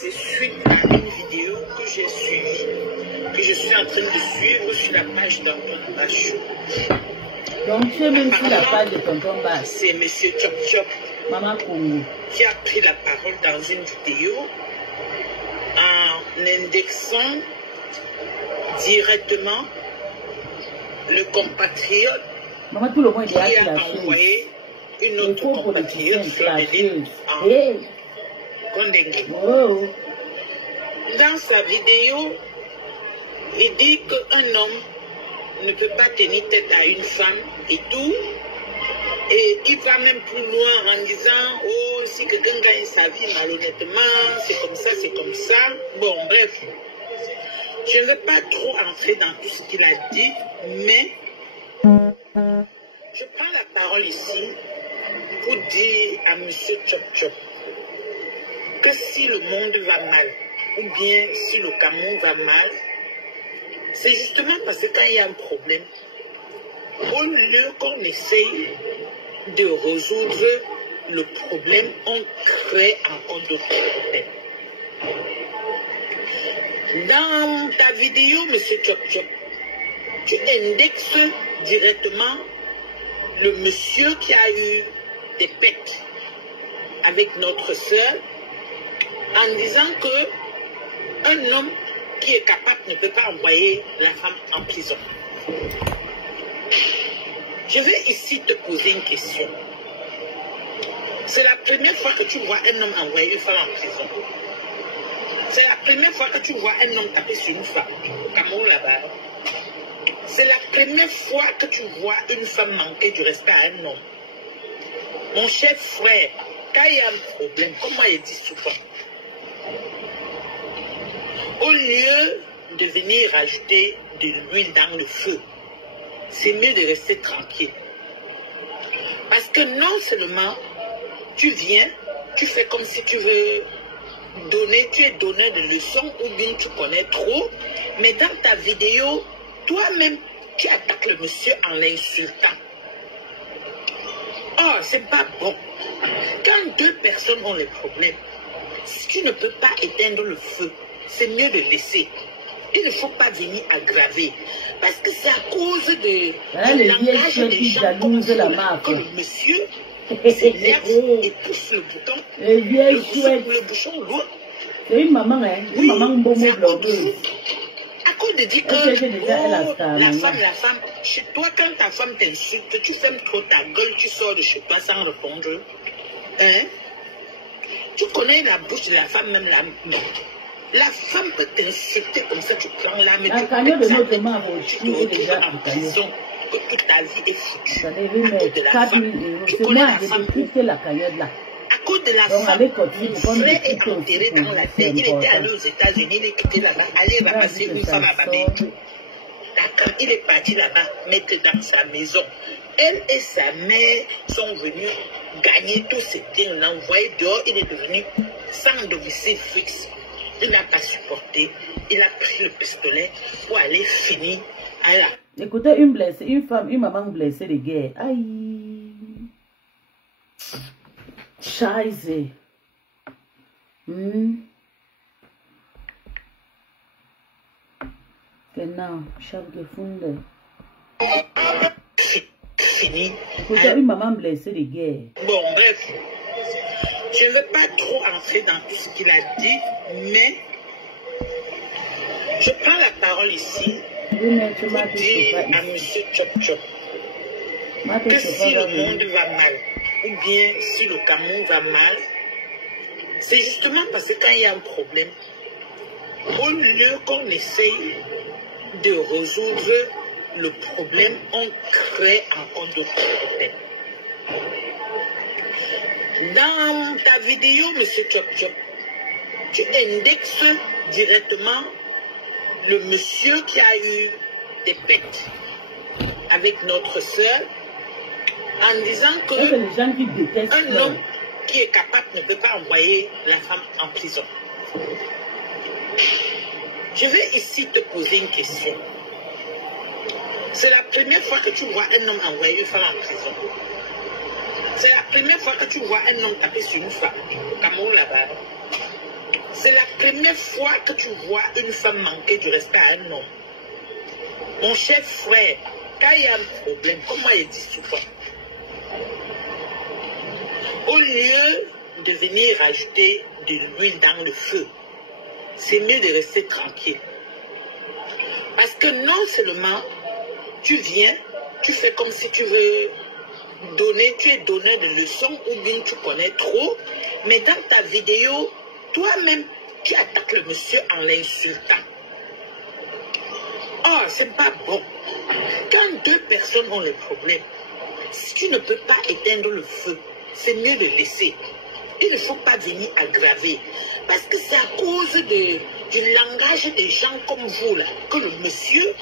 c'est suite à une vidéo que j'ai suivie, que je suis en train de suivre sur la page d'Antoine Bachou. Donc tu es même sur la page de Tonton Bach. C'est M. Chop Chop Maman Congo qui a pris la parole dans une vidéo en indexant directement le compatriote Maman, tout le monde est qui a la envoyé une autre compatriote sur les lignes en Kondenge. Oh. Dans sa vidéo, il dit qu'un homme ne peut pas tenir tête à une femme et tout. Et il va même plus loin en disant, oh, si quelqu'un gagne sa vie malhonnêtement, c'est comme ça, c'est comme ça. Bon, bref. Je ne vais pas trop entrer dans tout ce qu'il a dit, mais je prends la parole ici pour dire à M. Chop Chop que si le monde va mal, ou bien si le Cameroun va mal, c'est justement parce que quand il y a un problème, au lieu qu'on essaye de résoudre le problème, on crée encore d'autres problèmes. Dans ta vidéo, M. Chop Chop, tu indexes directement le monsieur qui a eu des pets avec notre soeur en disant que un homme qui est capable ne peut pas envoyer la femme en prison. Je vais ici te poser une question. C'est la première fois que tu vois un homme envoyer une femme en prison. C'est la première fois que tu vois un homme taper sur une femme au Cameroun là-bas. C'est la première fois que tu vois une femme manquer du respect à un homme. Mon cher frère, quand il y a un problème, comment il dit souvent, au lieu de venir rajouter de l'huile dans le feu, c'est mieux de rester tranquille. Parce que non seulement tu viens, tu fais comme si tu veux donner, tu es donneur de leçons ou bien tu connais trop, mais dans ta vidéo, toi-même, tu attaques le monsieur en l'insultant. Oh, c'est pas bon. Quand deux personnes ont les problèmes, si tu ne peux pas éteindre le feu, c'est mieux de laisser. Il ne faut pas venir aggraver. Parce que c'est à cause de langage des gens que le monsieur s'énerve et pousse le bouton. Le bouchon lourd. C'est une maman, hein? Une maman bomo blogueuse. À cause de dire que oh, la femme, chez toi, quand ta femme t'insulte, tu fermes trop ta gueule, tu sors de chez toi sans répondre. Hein? Tu connais la bouche de la femme, même la main. La femme peut t'insulter comme ça, tu prends la main, tu te retrouves en prison, que toute ta vie est foutue. À cause de la femme. Tu connais la femme. À cause de la femme, mon frère est enterré dans la terre. Il était allé aux États-Unis, il est quitté là-bas, aller ramasser une femme à Babédou. D'accord, il est parti là-bas, mettre dans sa maison. Elle et sa mère sont venus gagner tous ces biens, l'envoyer dehors, il est devenu sans domicile fixe. Il n'a pas supporté, il a pris le pistolet pour aller finir à la... Écoutez, une blessée, une femme, une maman blessée de guerre. Aïe. Scheiße. Genau, ich habe gefunden. Fini. Écoutez, une maman blessée de guerre. Bon, bref. Je ne veux pas trop entrer dans tout ce qu'il a dit, mais je prends la parole ici pour dire à M. Chop Chop que si le monde va mal, ou bien si le Cameroun va mal, c'est justement parce que quand il y a un problème, au lieu qu'on essaye de résoudre le problème, on crée encore d'autres problèmes. Dans ta vidéo, M. Chop Chop, tu indexes directement le monsieur qui a eu des pets avec notre soeur en disant que un homme qui est capable ne peut pas envoyer la femme en prison. Je vais ici te poser une question. C'est la première fois que tu vois un homme envoyer une femme en prison. C'est la première fois que tu vois un homme taper sur une femme au Cameroun là-bas. C'est la première fois que tu vois une femme manquer du respect à un homme. Mon cher frère, quand il y a un problème, comment il dit souvent? Au lieu de venir rajouter de l'huile dans le feu, c'est mieux de rester tranquille. Parce que non seulement tu viens, tu fais comme si tu veux donner, tu es donneur de leçons ou bien tu connais trop, mais dans ta vidéo, toi-même, tu attaques le monsieur en l'insultant. Oh, c'est pas bon. Quand deux personnes ont le problème, si tu ne peux pas éteindre le feu, c'est mieux de laisser. Il ne faut pas venir aggraver. Parce que c'est à cause du langage des gens comme vous, là, que le monsieur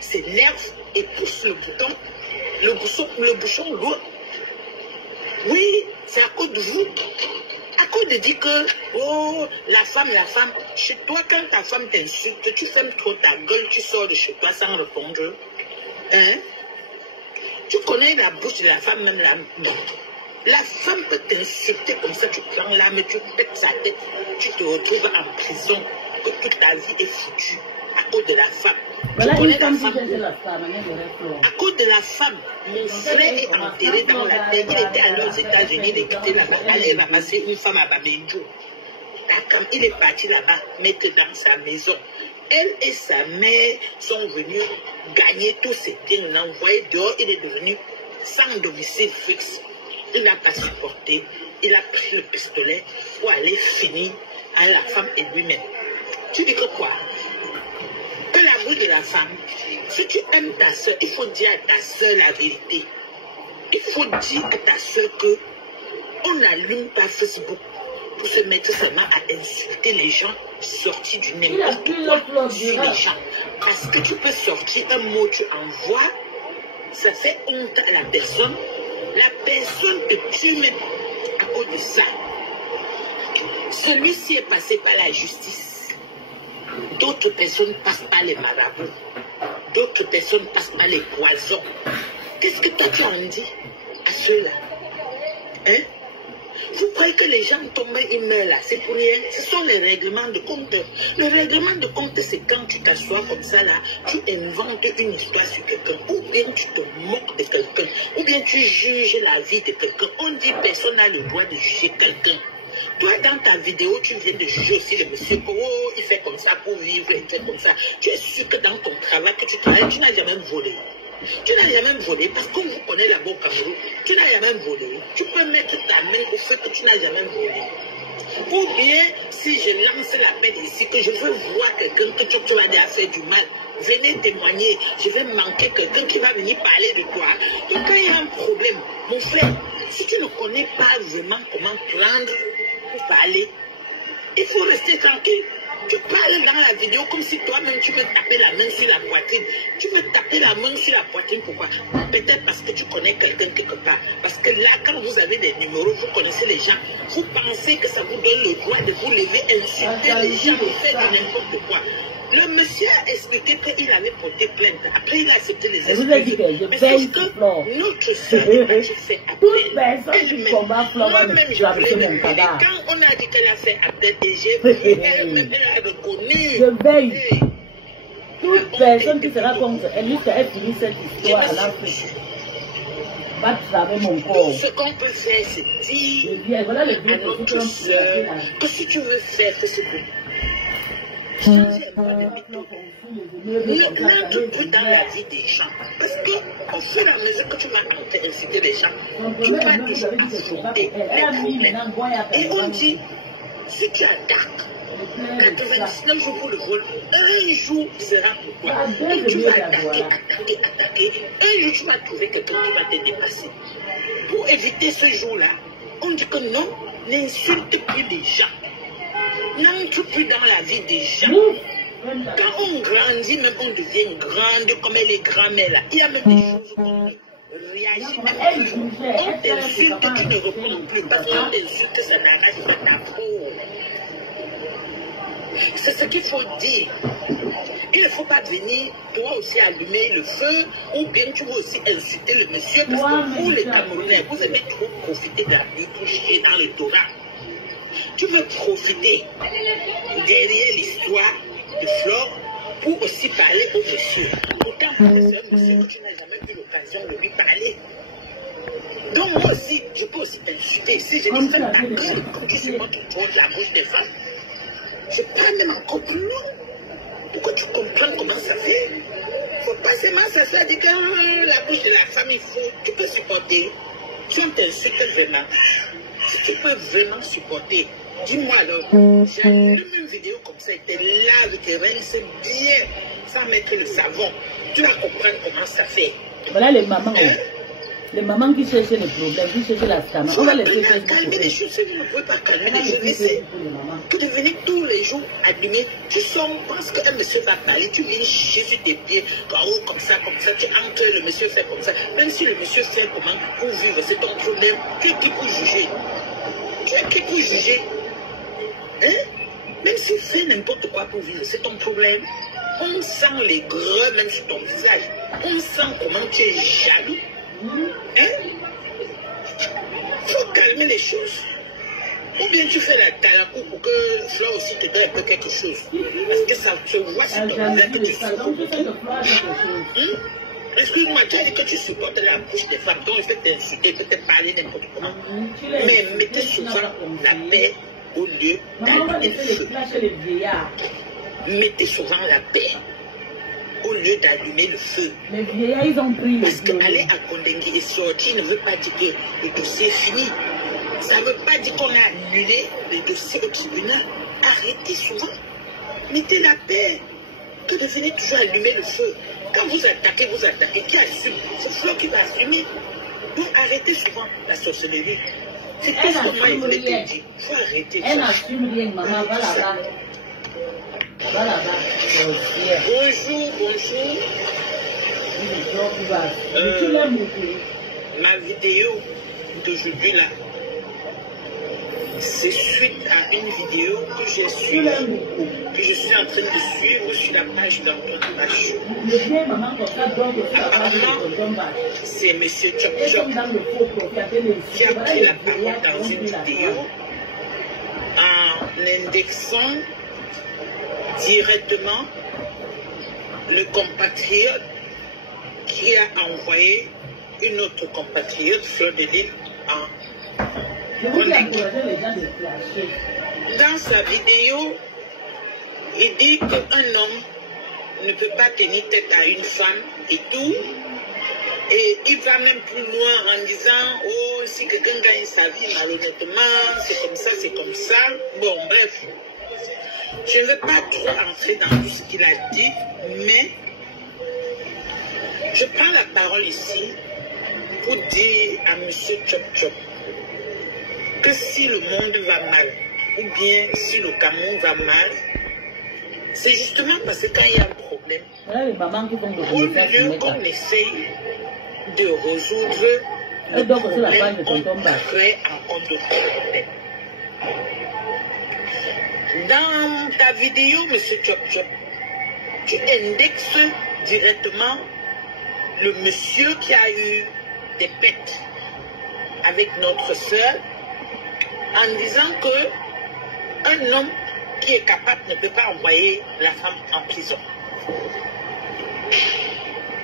s'énerve et pousse le bouchon lourd. Oui, c'est à cause de vous. À cause de dire que, oh, la femme, chez toi, quand ta femme t'insulte, tu fermes trop ta gueule, tu sors de chez toi sans répondre. Hein? Tu connais la bouche de la femme, même la... La femme peut t'insulter comme ça, tu prends l'âme, tu pètes sa tête, tu te retrouves en prison, que toute ta vie est foutue à cause de la femme. Voilà, tu connais la femme. À cause de la femme, mon frère est enterré dans la terre. Il était allé aux États-Unis, il était là-bas, aller ramasser une femme à Bamendjou. Il est parti là-bas, mettre dans sa maison. Elle et sa mère sont venus gagner tous ses biens, l'envoyer dehors, il est devenu sans domicile fixe. Il n'a pas supporté, il a pris le pistolet pour aller finir à la femme et lui-même. Tu dis que quoi? Que l'amour de la femme, si tu aimes ta soeur, il faut dire à ta soeur la vérité. Il faut dire à ta soeur que on n'allume pas Facebook pour se mettre seulement à insulter les gens sortis du n'importe quoi sur les gens. Parce que tu peux sortir un mot, tu envoies, ça fait honte à la personne. La personne te tue même à cause de ça. Celui-ci est passé par la justice. D'autres personnes passent par les marabouts. D'autres personnes passent par les poisons. Qu'est-ce que toi tu en dis à ceux-là? Hein? Vous croyez que les gens tombent et meurent là? C'est pour rien. Ce sont les règlements de compte. Le règlement de compte, c'est quand tu t'assois comme ça là, tu inventes une histoire sur quelqu'un, ou bien tu te moques de quelqu'un, ou bien tu juges la vie de quelqu'un. On dit personne n'a le droit de juger quelqu'un. Toi, dans ta vidéo, tu viens de juger aussi le monsieur. Oh, il fait comme ça pour vivre, il fait comme ça. Tu es sûr que dans ton travail que tu travailles, tu n'as jamais volé. Tu n'as jamais volé parce qu'on vous connaît là-bas au Cameroun. Tu n'as jamais volé. Tu peux mettre ta main au fait que tu n'as jamais volé. Ou bien, si je lance l'appel ici, que je veux voir quelqu'un que tu vas déjà faire du mal, venez témoigner. Je vais manquer quelqu'un qui va venir parler de toi. Donc, quand il y a un problème, mon frère, si tu ne connais pas vraiment comment prendre pour parler, il faut rester tranquille. Tu parles dans la vidéo comme si toi-même tu veux taper la main sur la poitrine. Tu veux taper la main sur la poitrine, pourquoi? Peut-être parce que tu connais quelqu'un quelque part. Parce que là, quand vous avez des numéros, vous connaissez les gens, vous pensez que ça vous donne le droit de vous lever, insulter les gens, faire de n'importe quoi. Le monsieur a expliqué qu'il avait porté plainte. Après, il a accepté les excuses. Mais c'est que notre soeur a fait appel. Moi-même, je voulais. Quand on a dit qu'elle a fait appel, et j'ai vu elle-même, elle a reconnu. Je veille. Toute personne qui sera contre elle, elle finit cette histoire à l'Afrique. Va travailler mon corps. Tout ce qu'on peut faire, c'est dire à notre soeur que si tu veux faire, c'est bon. N'entre plus dans la vie des gens. Parce qu'au fur et à mesure que tu vas inciter les gens, tu vas toujours affronter les problèmes. Et on dit, si tu attaques 99 jours pour le vol, un jour sera pour toi. Donc tu vas attaquer. Un jour tu vas trouver quelqu'un qui va te dépasser. Pour éviter ce jour-là, on dit que non, n'insulte plus les gens. N'entre plus dans la vie des gens. Quand on grandit, même on devient grande comme les grands-mères là. Il y a même des choses qu'on ne réagit même plus. On t'insulte, tu ne réponds plus. Parce qu'on t'insulte, ça n'arrache pas ta peau. C'est ce qu'il faut dire. Il ne faut pas venir, toi aussi, allumer le feu, ou bien tu vas aussi insulter le monsieur. Parce que vous, les Camerounais, vous aimez trop profiter de la liturgie et dans le Torah. Tu veux profiter derrière l'histoire de Flore pour aussi parler au monsieur. Pourtant, c'est un monsieur que tu n'as jamais eu l'occasion de lui parler. Donc moi aussi, je peux aussi t'insulter. Si je dis ça, ta gueule, comme tu supportes trop la bouche des femmes, je parle même encore plus loin. Pourquoi tu comprends comment ça fait? Faut pas seulement s'asseoir et dire que la bouche de la femme, il faut, tu peux supporter. Si on t'insulte vraiment, si tu peux vraiment supporter, dis-moi alors, j'ai allumé une vidéo comme ça, était là, je te rince bien, sans mettre le savon. Tu vas comprendre comment ça fait. Voilà les mamans. Les mamans qui cherchent les problèmes, qui cherchent la scam. On va les faire calmer les choses. Si vous ne pouvez pas calmer les choses, laissez. Que de venir tous les jours allumer. Tu sors, parce qu'un monsieur va parler, tu viens chier sur tes pieds, comme ça, tu entres, le monsieur fait comme ça. Même si le monsieur sait comment pour vivre, c'est ton problème. Tu es qui pour juger? Tu es qui pour juger? Hein? Même s'il fait n'importe quoi pour vivre, c'est ton problème. On sent les greux même sur ton visage. On sent comment tu es jaloux. Hein? Faut calmer les choses. Ou bien tu fais la talakou pour que Flore aussi te donne un peu quelque chose. Parce que ça te voit sur ton visage que tu supportes. Excuse-moi, tu as dit que tu supportes la bouche des femmes, donc il faut t'insulter, il faut te parler n'importe comment. Mais mettez souvent la paix au lieu d'allumer le feu. Mettez souvent la paix au lieu d'allumer le feu. Les vieillards, ils ont pris. Parce qu'aller à Kondengui et sortir ne veut pas dire que le dossier est fini. Ça ne veut pas dire qu'on a annulé le dossier au tribunal. Arrêtez souvent. Mettez la paix. Que de venir toujours allumer le feu. Quand vous attaquez, qui assume? C'est Flore qui va assumer. Donc arrêtez souvent la sorcellerie. C'est tout ce que moi je voulais te dire. Il faut arrêter. Elle n'assume rien, maman, va là-bas. Va là-bas. Bonjour, bonjour. Ma vidéo d'aujourd'hui là, c'est suite à une vidéo que j'ai suivie, que je suis en train de suivre sur la page d'Antoine Bachou. Apparemment, c'est M. Chop Chop qui a pris la parole dans une vidéo en indexant directement le compatriote qui a envoyé une autre compatriote, Fleur de Lille, en Kondengui. Dans sa vidéo, il dit qu'un homme ne peut pas tenir tête à une femme et tout. Et il va même plus loin en disant, oh, si quelqu'un gagne sa vie malhonnêtement, c'est comme ça, c'est comme ça. Bon, bref. Je ne veux pas trop entrer dans tout ce qu'il a dit, mais je prends la parole ici pour dire à M. Chop Chop que si le monde va mal, ou bien si le Cameroun va mal, c'est justement parce que quand il y a un problème, au lieu qu'on essaye de résoudre le problème, on crée encore d'autres problèmes. Dans ta vidéo, M. Chop Chop, tu indexes directement le monsieur qui a eu des pètes avec notre soeur en disant que un homme qui est capable ne peut pas envoyer la femme en prison.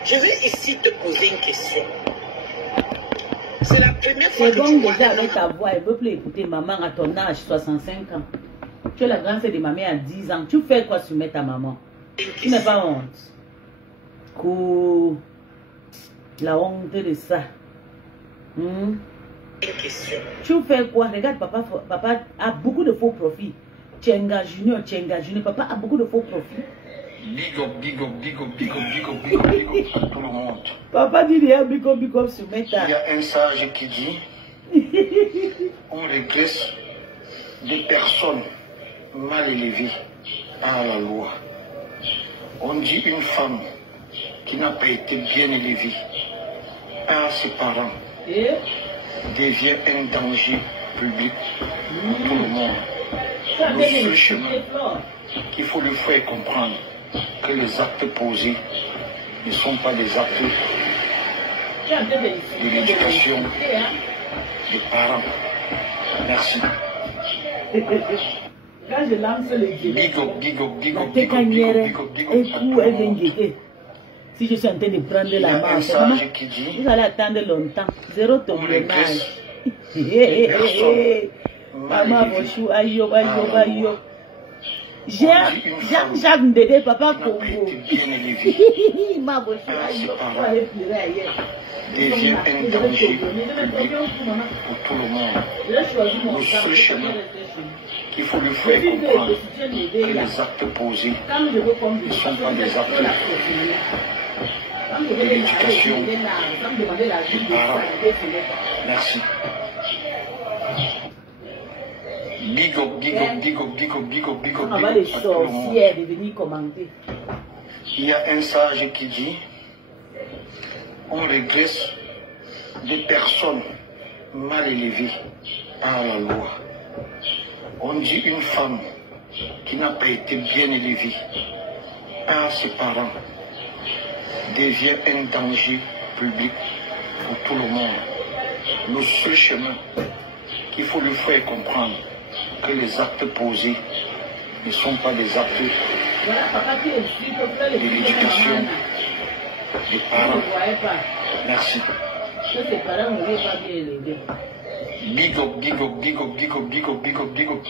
Je vais ici te poser une question. C'est la première fois que tu vois... C'est bon déjà avec ta voix, elle veut plus écouter maman à ton âge, 65 ans. Tu es la grande sœur de ma mère à 10 ans. Tu fais quoi sur ta maman? Tu n'as pas honte. Cool. La honte de ça. Une question. Tu fais quoi? Regarde, papa a beaucoup de faux profits. Tchenga Junior, papa a beaucoup de faux profits. Big up, big up, big up, big up, big up, big up, big up à tout le monde. Papa dit rien, big up sur Meta. Il y a un sage qui dit on régresse des personnes mal élevées par la loi. On dit une femme qui n'a pas été bien élevée par ses parents devient un danger public pour tout le monde. Le seul chemin qu'il faut lui faire comprendre que les actes posés ne sont pas des actes de l'éducation des parents. Merci. Quand je lance le dieu, la Bigo, técanière est coup, elle vient guetter. Si je suis en train de prendre la marche, vous allez attendre longtemps. Zéro tournage. Maman, bonjour, aïe, aïe. Jacques Ndédé, papa Congo. Ma bonjour, aïe, on va aller pleurer ailleurs. Devient un danger pour tout le monde. Le seul chemin qu'il faut lui faire comprendre que les actes posés ne sont pas des actes de l'éducation des parents. Merci. Big up On va les sorcières de venir commenter. Il y a un sage qui dit: on régresse des personnes mal élevées par la loi. On dit une femme qui n'a pas été bien élevée par ses parents devient un danger public pour tout le monde. Le seul chemin qu'il faut lui faire comprendre que les actes posés ne sont pas des actes de l'éducation des parents. Merci. Big up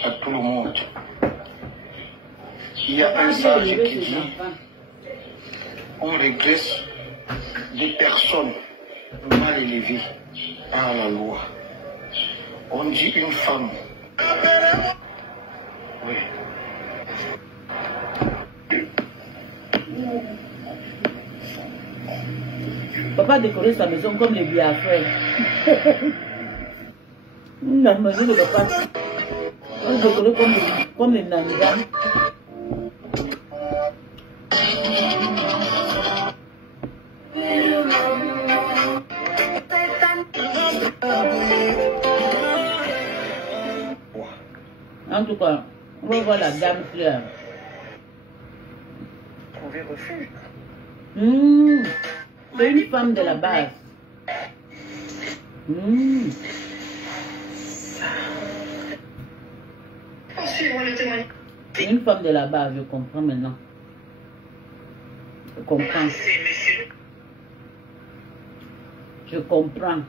à tout le monde. Il y a un sage qui dit: on régresse des personnes mal élevées par la loi. On dit une femme. Oui. Papa a décoré sa maison comme les Biafrais. La maison de papa. On décoré comme les Nanga. En tout cas, on va voir la dame fleur. Trouver refuge. C'est une femme de la base. C'est une femme de la base, je comprends maintenant. Je comprends. Je comprends.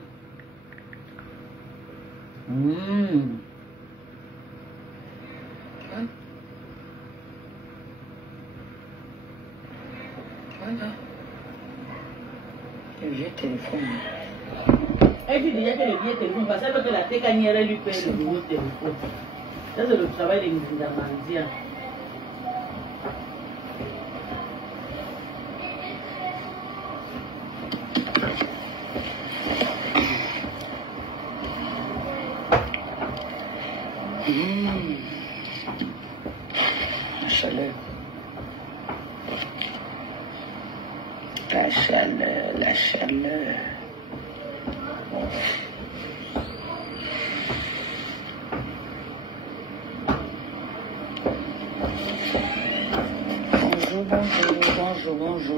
Le vieux téléphone. Elle dit déjà que le vieux téléphone, parce que la técanière lui paye le nouveau téléphone. Ça, c'est le travail des Nzindamandia. La chaleur. La chaleur, la chaleur. Bonjour.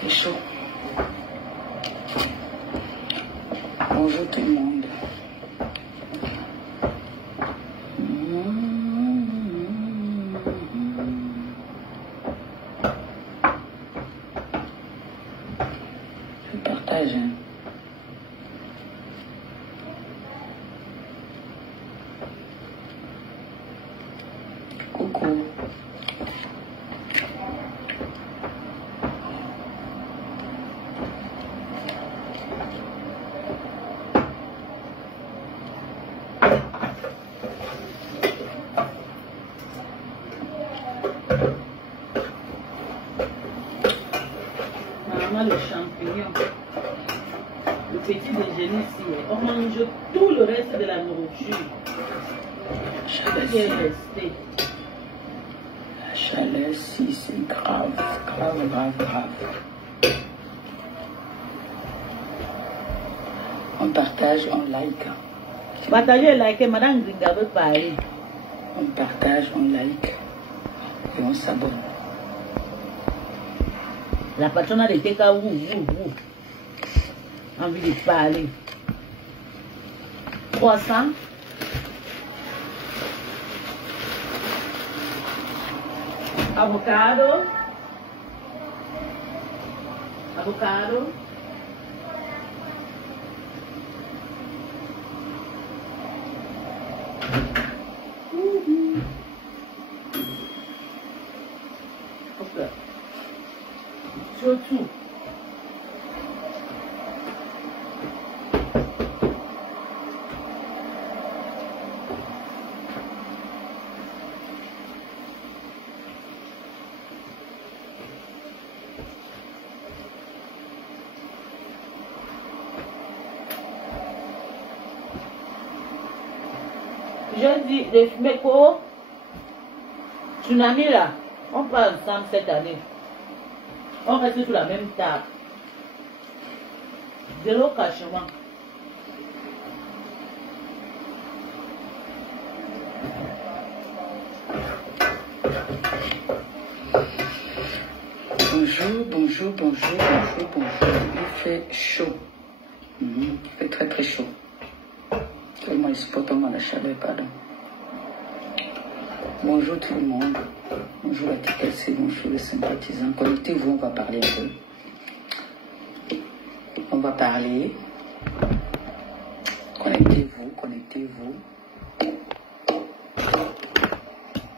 C'est chaud. Bonjour tout le monde. Je partage. Coucou. Le champignon, le petit déjeuner ici, on mange tout le reste de la nourriture. Qui est resté. La chaleur, si, c'est grave. On partage, on like. Partagez et likez, Madame Gringa veut parler. On partage, on like et on s'abonne. La patronne a été qu'à vous. Envie de parler. croissant. Avocado. Avocado. Ok. Surtout. Je dis, les Fumeko, Tsunami là, on part ensemble cette année. On reste sur la même table. Zéro cachement. Bonjour, bonjour, bonjour, bonjour, bonjour. Il fait chaud. Il fait très très chaud. Tellement il supporte la chaleur, pardon. Bonjour tout le monde. Bonjour la TPC, bonjour les sympathisants. Connectez-vous, on va parler un peu. On va parler. Connectez-vous, connectez-vous.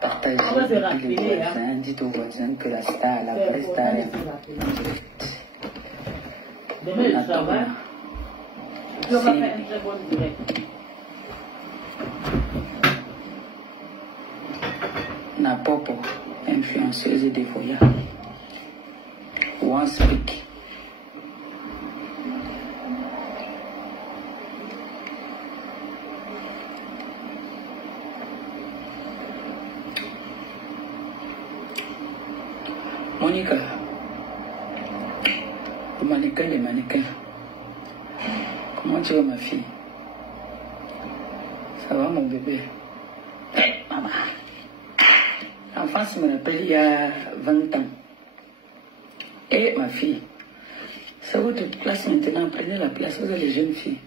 Partagez avec les voisins. Dites aux voisins que la star, la vraie star est en direct. Demain, le soir, on va faire un très bon direct. Napopo, influenceuse et dévoyante. One speak. Monica, le mannequin des mannequins. Comment tu vas ma fille? Ça va mon bébé? Maman. L'enfance me rappelle il y a 20 ans. Et ma fille, c'est votre place maintenant, prenez la place, vous êtes les jeunes filles.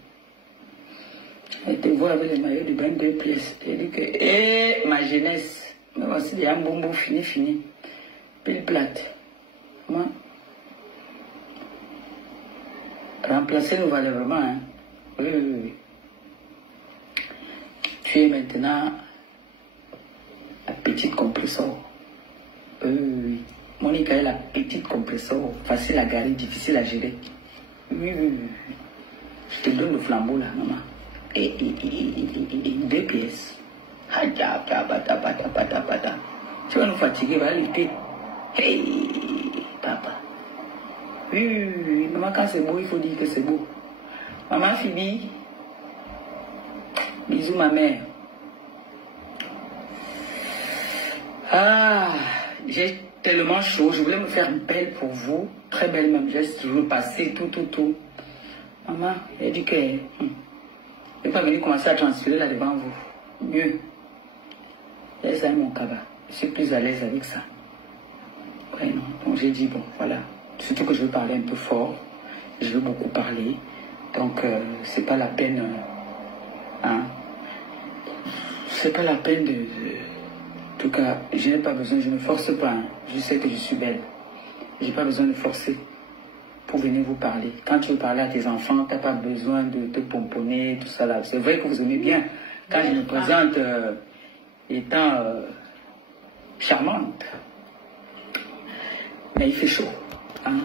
Elle te voit avec les maillots de bain 2 pièces. Elle dit que, eh, ma jeunesse, mais voici des bonbons fini. Pile plate. Moi, remplacer nous valait vraiment, hein. Oui. Tu es maintenant la petite compresseur. Oui. Monica est la petite compresseur. Facile à garer, difficile à gérer. Oui. Je te donne le flambeau là, maman. Et 2 pièces. Tu vas nous fatiguer, va l'été. Hey, papa. Oui. Maman, quand c'est beau, il faut dire que c'est beau. Maman Phoebe. Bisous, ma mère. Ah, j'ai tellement chaud. Je voulais me faire belle pour vous. Très belle même. J'ai repassé tout. Maman, elle a dit que... Je ne vais pas venir commencer à transpirer là devant vous. Mieux. Laisse mon cabas. Je suis plus à l'aise avec ça. Ouais, non. Donc j'ai dit, bon, voilà. Surtout que je veux parler un peu fort. Je veux beaucoup parler. Donc, c'est pas la peine... hein. C'est pas la peine de... En tout cas, je n'ai pas besoin, je ne me force pas. Hein. Je sais que je suis belle. Je n'ai pas besoin de forcer pour venir vous parler. Quand tu veux parler à tes enfants, tu n'as pas besoin de te pomponner, tout ça là. C'est vrai que vous aimez bien. Quand je me présente étant charmante. Mais il fait chaud. Hein?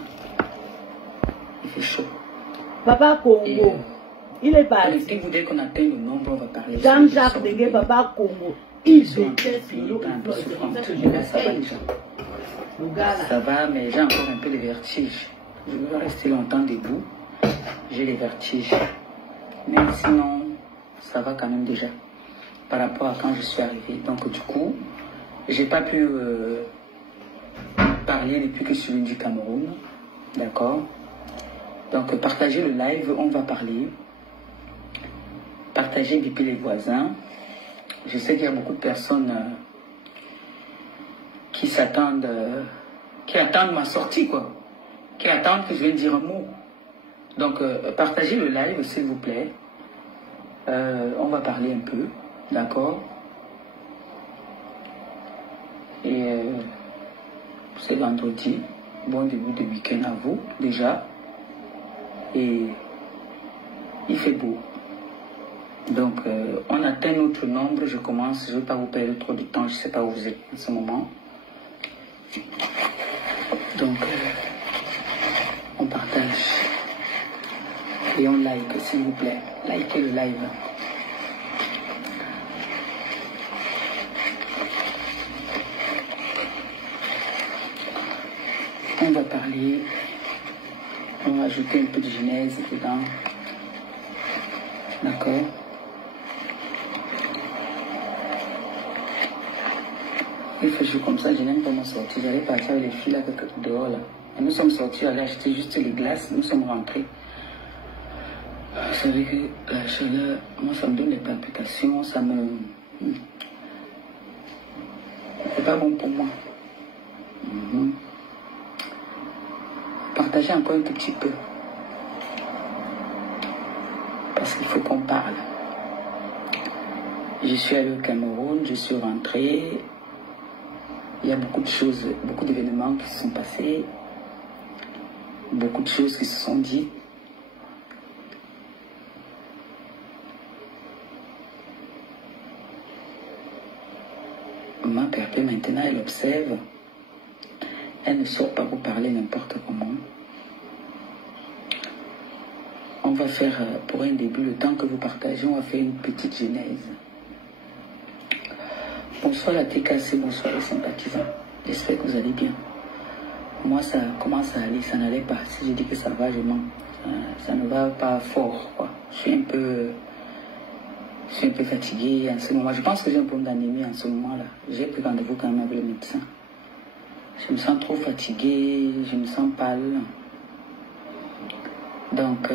Il fait chaud. Papa Congo, il est parti. Si vous dites qu'on atteint le nombre, on va parler. Jean-Jacques Deguet, Papa Congo. Il déteste l'eau. Ça va, mais j'ai encore un peu de vertige. Je ne veux pas rester longtemps debout. J'ai des vertiges. Mais sinon, ça va quand même déjà. Par rapport à quand je suis arrivé. Donc du coup, j'ai pas pu parler depuis que je suis venu du Cameroun. D'accord? Donc partagez le live, on va parler. Partagez, biper les voisins. Je sais qu'il y a beaucoup de personnes qui s'attendent, qui attendent ma sortie, quoi. Qui attendent que je vienne dire un mot. Donc, partagez le live, s'il vous plaît. On va parler un peu, d'accord? Et c'est vendredi. Bon début de week-end à vous, déjà. Et il fait beau. Donc, on atteint notre nombre. Je commence. Je ne vais pas vous perdre trop de temps. Je ne sais pas où vous êtes en ce moment. Donc, on partage. Et on like, s'il vous plaît. Likez le live. On va parler. On va ajouter un peu de genèse dedans. D'accord? Il fait chaud comme ça, je n'aime pas m'en sortir. J'allais partir avec les filles là, dehors là. Et nous sommes sortis, aller acheter juste les glaces, nous sommes rentrés. Vous savez que la chaleur, moi ça me donne des palpitations, ça me... C'est pas bon pour moi. Partagez encore un tout petit peu. Parce qu'il faut qu'on parle. Je suis allé au Cameroun, je suis rentré. Il y a beaucoup de choses, beaucoup d'événements qui se sont passés. Beaucoup de choses qui se sont dites. Ma père, maintenant, elle observe. Elle ne sort pas pour parler n'importe comment. On va faire, pour un début, le temps que vous partagez, on va faire une petite genèse. Bonsoir la TKC, bonsoir les sympathisants. J'espère que vous allez bien. Moi, ça commence à aller, ça n'allait pas. Si je dis que ça va, je mens. Ça ne va pas fort, quoi. Je suis un peu fatiguée en ce moment. Je pense que j'ai un problème d'anémie en ce moment-là. J'ai pris rendez-vous quand même avec le médecin. Je me sens trop fatiguée, je me sens pâle. Donc,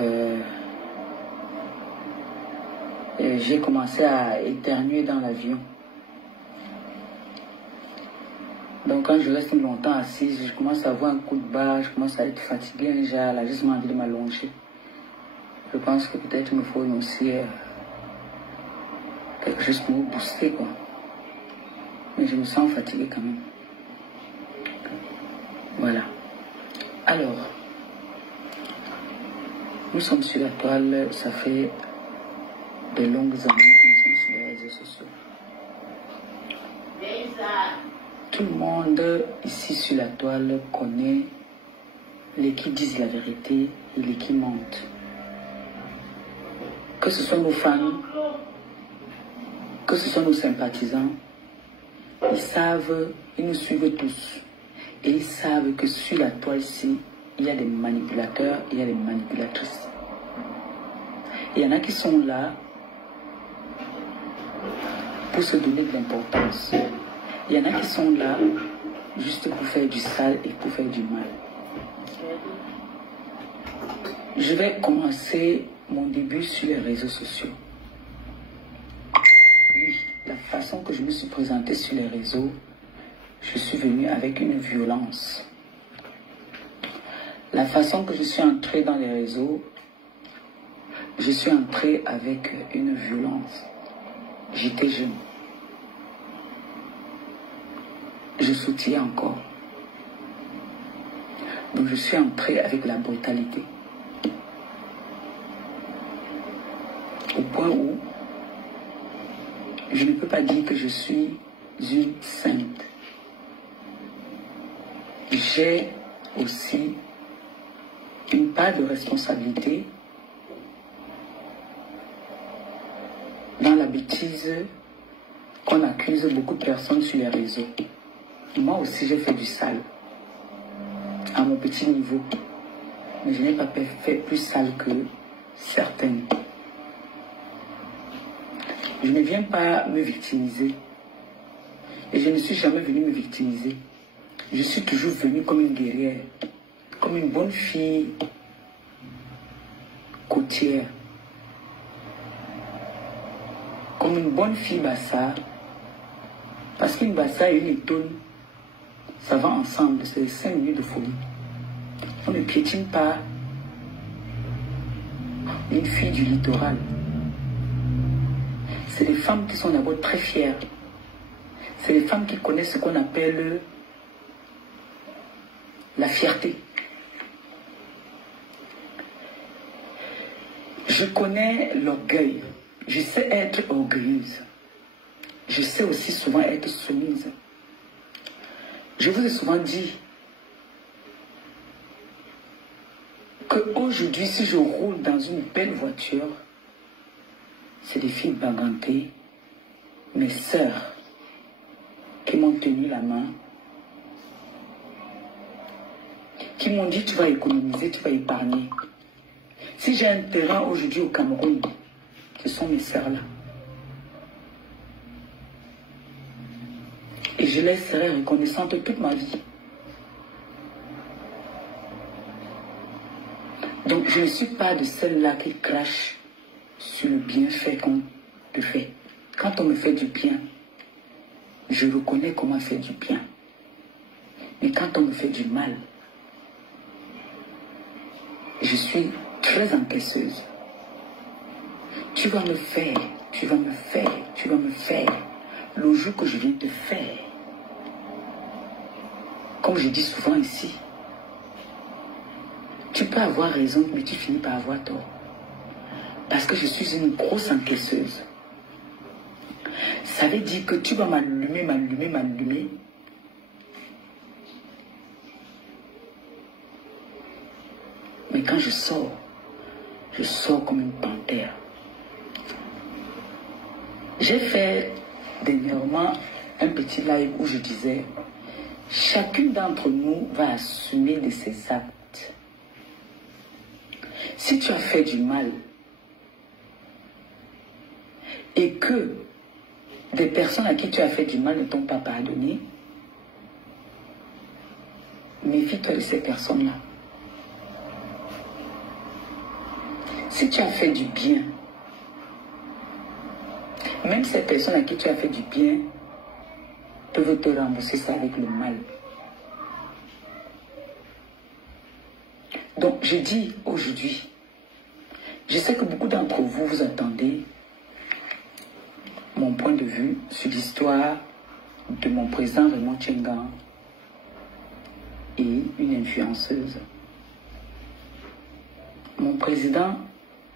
j'ai commencé à éternuer dans l'avion. Donc, quand je reste longtemps assise, je commence à avoir un coup de barre, je commence à être fatiguée. J'ai juste envie de m'allonger. Je pense que peut-être il me faut aussi quelque chose pour me booster, quoi. Mais je me sens fatiguée quand même. Voilà. Alors, nous sommes sur la toile, ça fait de longues années que nous sommes sur les réseaux sociaux. Tout le monde ici sur la toile connaît les qui disent la vérité et les qui mentent. Que ce soit nos fans, que ce soit nos sympathisants, ils savent, ils nous suivent tous. Et ils savent que sur la toile ici, il y a des manipulateurs, il y a des manipulatrices. Et il y en a qui sont là pour se donner de l'importance. Il y en a qui sont là juste pour faire du sale et pour faire du mal. Je vais commencer mon début sur les réseaux sociaux. Oui, la façon que je me suis présentée sur les réseaux, je suis venue avec une violence. La façon que je suis entrée dans les réseaux, je suis entrée avec une violence. J'étais jeune. Je soutiens encore. Donc je suis entrée avec la brutalité. Au point où je ne peux pas dire que je suis une sainte. J'ai aussi une part de responsabilité dans la bêtise qu'on accuse beaucoup de personnes sur les réseaux. Moi aussi, j'ai fait du sale à mon petit niveau, mais je n'ai pas fait plus sale que certaines. Je ne viens pas me victimiser et je ne suis jamais venue me victimiser. Je suis toujours venue comme une guerrière, comme une bonne fille côtière, comme une bonne fille bassa, parce qu'une bassa et une étonne, ça va ensemble, c'est 5 minutes de folie. On ne piétine pas une fille du littoral. c'est des femmes qui sont d'abord très fières. C'est des femmes qui connaissent ce qu'on appelle la fierté. Je connais l'orgueil. Je sais être orgueilleuse. Je sais aussi souvent être soumise. Je vous ai souvent dit qu'aujourd'hui, si je roule dans une belle voiture, c'est des filles bagantées, mes sœurs, qui m'ont tenu la main, qui m'ont dit tu vas économiser, tu vas épargner. Si j'ai un terrain aujourd'hui au Cameroun, ce sont mes sœurs-là. Et je les serai reconnaissante toute ma vie. Donc je ne suis pas de celle-là qui crache sur le bienfait qu'on te fait. Quand on me fait du bien, je reconnais comment faire du bien. Mais quand on me fait du mal, je suis très encaisseuse. Tu vas me faire, tu vas me faire, tu vas me faire. Le jour que je viens te faire, comme je dis souvent ici, tu peux avoir raison, mais tu finis par avoir tort. Parce que je suis une grosse encaisseuse. Ça veut dire que tu vas m'allumer, m'allumer, m'allumer. Mais quand je sors comme une panthère. J'ai fait dernièrement un petit live où je disais, chacune d'entre nous va assumer de ses actes. Si tu as fait du mal et que des personnes à qui tu as fait du mal ne t'ont pas pardonné, méfie-toi de ces personnes-là. Si tu as fait du bien, même ces personnes à qui tu as fait du bien peuvent te rembourser ça avec le mal. Donc je dis aujourd'hui, je sais que beaucoup d'entre vous, vous attendez mon point de vue sur l'histoire de mon président Raymond Tchengan et une influenceuse. Mon président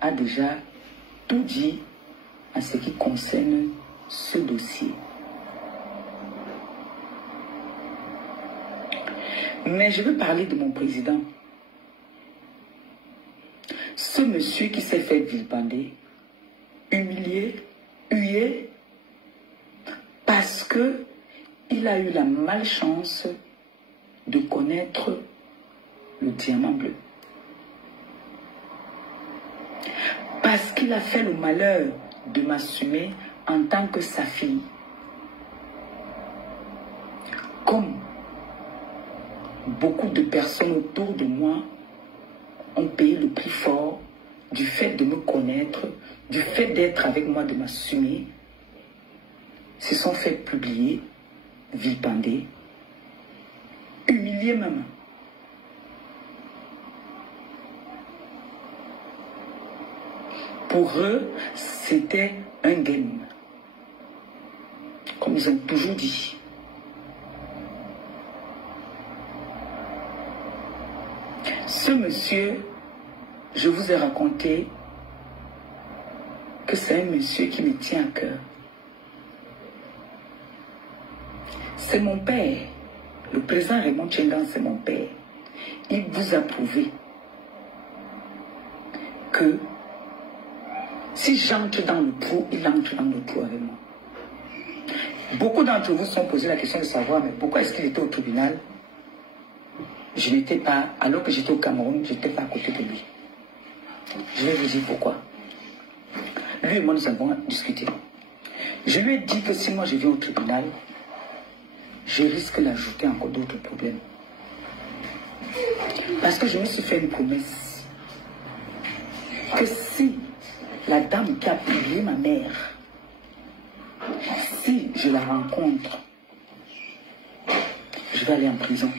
a déjà tout dit en ce qui concerne ce dossier. Mais je veux parler de mon président. Ce monsieur qui s'est fait vilipender, humilié, hué, parce que il a eu la malchance de connaître le diamant bleu. Parce qu'il a fait le malheur de m'assumer en tant que sa fille. Comme beaucoup de personnes autour de moi ont payé le prix fort du fait de me connaître, du fait d'être avec moi, de m'assumer, se sont fait publier, vilipender, humilier même. Pour eux, c'était un game. Comme ils ont toujours dit. Ce monsieur, je vous ai raconté que c'est un monsieur qui me tient à cœur. C'est mon père. Le président Raymond Tchengan, c'est mon père. Il vous a prouvé que si j'entre dans le trou, il entre dans le trou avec moi. Beaucoup d'entre vous se sont posé la question de savoir, mais pourquoi est-ce qu'il était au tribunal? Je n'étais pas, alors que j'étais au Cameroun, je n'étais pas à côté de lui. Je vais vous dire pourquoi. Lui et moi, nous avons discuté. Je lui ai dit que si moi je viens au tribunal, je risque d'ajouter encore d'autres problèmes. Parce que je me suis fait une promesse que si la dame qui a publié ma mère, si je la rencontre, je vais aller en prison.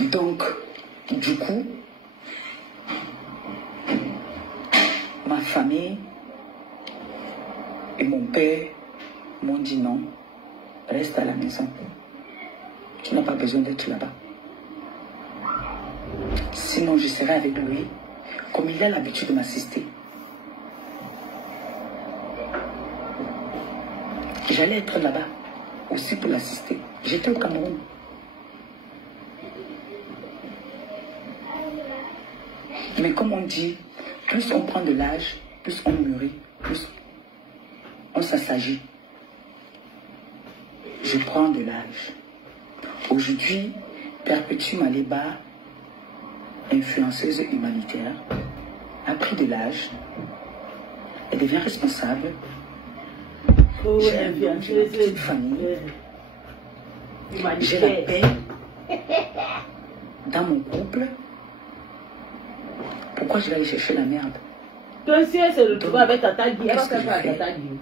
Donc, du coup, famille et mon père m'ont dit non, reste à la maison. Tu n'as pas besoin d'être là-bas. Sinon, je serai avec lui, comme il a l'habitude de m'assister. J'allais être là-bas, aussi pour l'assister. J'étais au Cameroun. Mais comme on dit, plus on prend de l'âge, plus on mûrit, plus on s'assagit. Je prends de l'âge. Aujourd'hui, Perpétue Maleba, influenceuse humanitaire, a pris de l'âge. Elle devient responsable. J'ai une petite famille. J'ai la paix dans mon couple. Pourquoi je vais aller chercher la merde? Que si elle se retrouve avec Tata Guy, elle va faire quoi à Tata Guy?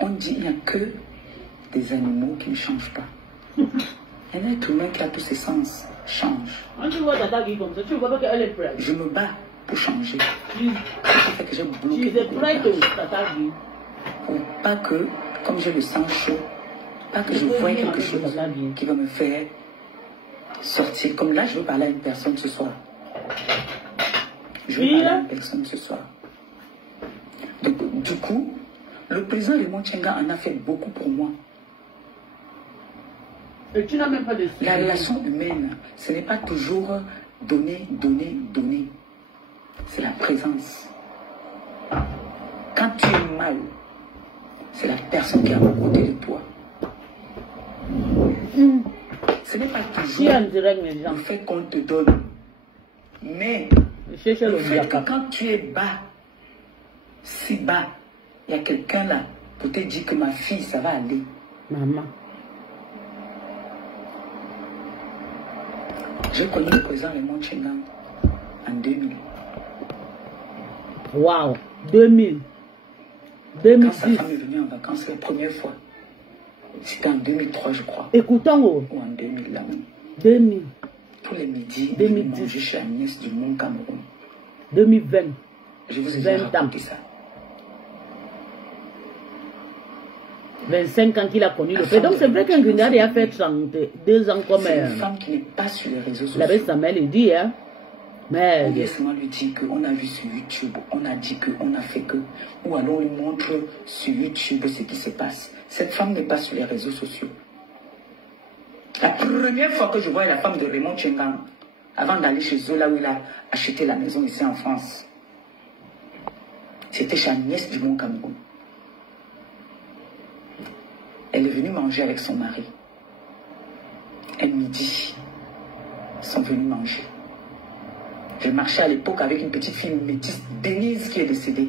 On dit qu'il n'y a que des animaux qui ne changent pas. Un être humain qui a tous ses sens change. Quand tu vois Tata Guy comme ça, tu vois qu'elle est prête. Je me bats pour changer. C'est fait que j'ai bloqué. Tu es prête, Tata Guy. Pour pas que, comme j'ai le sang chaud, pas que je voie quelque chose qui va me faire sortir. Comme là, je veux parler à une personne ce soir. Je veux parler à une personne ce soir. Donc, du coup, le président Raymond Tchenga en a fait beaucoup pour moi. Et tu n'as même pas de... La relation humaine, ce n'est pas toujours donner, donner, donner. C'est la présence. Quand tu es mal, c'est la personne qui est à côté de toi. Ce n'est pas toujours le fait qu'on te donne. Mais le fait que quand tu es bas, si bas, il y a quelqu'un là pour te dire que ma fille, ça va aller. Maman. J'ai connu le président Raymond Tchenga en 2000. Waouh, 2000. 2010. Quand sa femme est venue en vacances la première fois, c'était en 2003, je crois. Écoutons. Ou en 2000, là même. 2000. Tous les midis, 2010. je mangeais chez Agnès du Mont Cameroun. 2020. Je vous ai déjà raconté ça. 25 ans qu'il a connu le fait. Donc c'est vrai qu'un Guinard a fait 32 ans comme... C'est une femme qui n'est pas sur les réseaux sociaux. La belle Samuel, il dit, hein. Mais... On vient seulement lui dire qu'on a vu sur YouTube, on a dit qu'on a fait que... Ou alors on lui montre sur YouTube ce qui se passe. Cette femme n'est pas sur les réseaux sociaux. La première fois que je vois la femme de Raymond Tchenga, avant d'aller chez eux, là où il a acheté la maison ici en France, c'était chez Agnès du Mont Cameroun. Elle est venue manger avec son mari. Un midi, ils sont venus manger. Je marchais à l'époque avec une petite fille métisse, Denise, qui est décédée.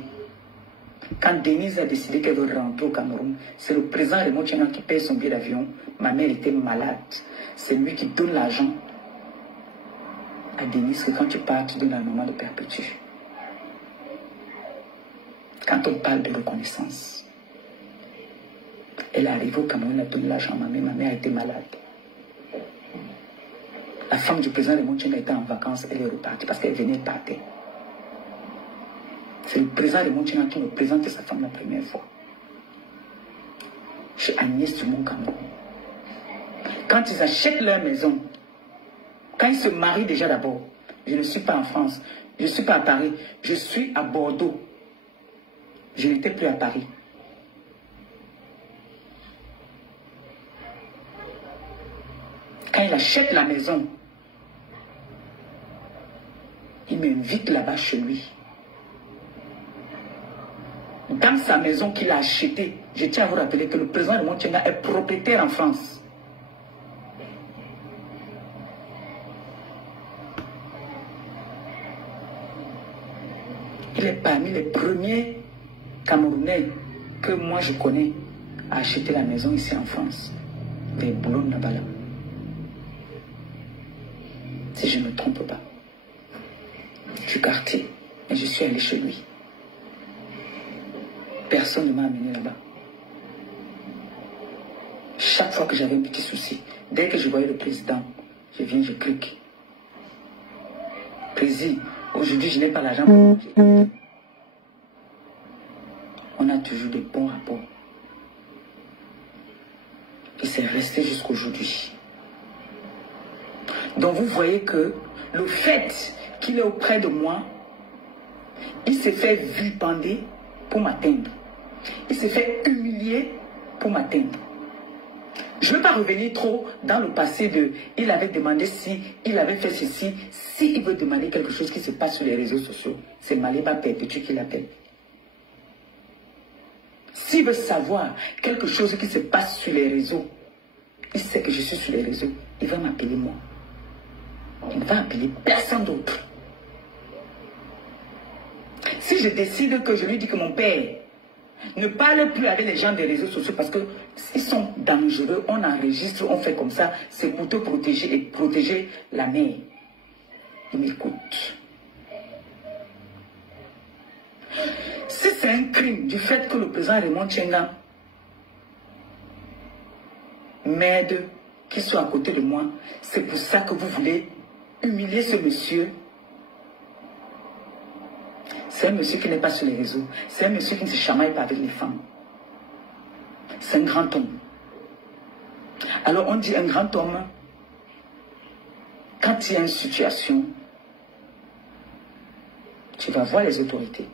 Quand Denise a décidé qu'elle veut rentrer au Cameroun, c'est le président Raymond Tchenga qui paye son billet d'avion. Ma mère était malade. C'est lui qui donne l'argent à Denise que quand tu pars, tu donnes à la maman de Perpétue. Quand on parle de reconnaissance, elle est arrivée au Cameroun, elle a donné l'argent à ma mère était malade. La femme du président Raymond Tchenga était en vacances, elle est repartie parce qu'elle venait de partir. C'est le président Raymond Tchenga qui me présentait sa femme la première fois. Chez Agnès du Mont Cameroun. Quand ils achètent leur maison, quand ils se marient déjà d'abord, je ne suis pas en France, je ne suis pas à Paris, je suis à Bordeaux. Je n'étais plus à Paris. Quand il achète la maison, il m'invite là-bas chez lui. Dans sa maison qu'il a achetée, je tiens à vous rappeler que le président Raymond Tchenga est propriétaire en France. Il est parmi les premiers Camerounais que moi je connais à acheter la maison ici en France. Des Boulogne là-bas là. Si je ne me trompe pas. Du quartier. Et je suis allé chez lui. Personne ne m'a amené là-bas. Chaque fois que j'avais un petit souci, dès que je voyais le président, je viens, je clique. Président, Aujourd'hui, je n'ai pas l'argent pour manger. On a toujours des bons rapports. Et c'est resté jusqu'aujourd'hui. Donc vous voyez que le fait qu'il est auprès de moi, il s'est fait vilipender pour m'atteindre. Il s'est fait humilier pour m'atteindre. Je ne vais pas revenir trop dans le passé de il avait demandé si, il avait fait ceci. S'il veut demander quelque chose qui se passe sur les réseaux sociaux, c'est Maliba Perpétue qui l'appelle. S'il veut savoir quelque chose qui se passe sur les réseaux, il sait que je suis sur les réseaux, il va m'appeler moi. Il ne va appeler personne d'autre. Si je décide que je lui dis que mon père ne parle plus avec les gens des réseaux sociaux parce qu'ils sont dangereux, on enregistre, on fait comme ça, c'est pour te protéger et protéger la mère. Il m'écoute. Si c'est un crime du fait que le président Raymond Tchenga m'aide, qu'il soit à côté de moi, c'est pour ça que vous voulez humilier ce monsieur. C'est un monsieur qui n'est pas sur les réseaux. C'est un monsieur qui ne se chamaille pas avec les femmes. C'est un grand homme. Alors on dit un grand homme, quand il y a une situation, tu vas voir les autorités.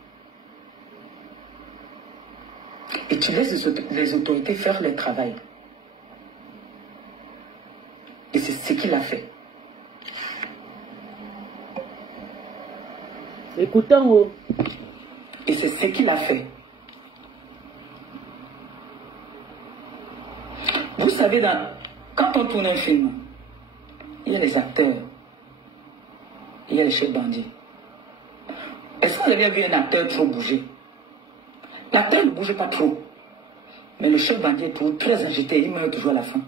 Et tu laisses les autorités faire leur travail. Et c'est ce qu'il a fait. Écoutons. Et c'est ce qu'il a fait. Vous savez, quand on tourne un film, il y a les acteurs, il y a les chefs bandits. Est-ce que vous avez vu un acteur trop bouger? L'acteur ne bouge pas trop. Mais le chef bandit est toujours très agité, il meurt toujours à la fin.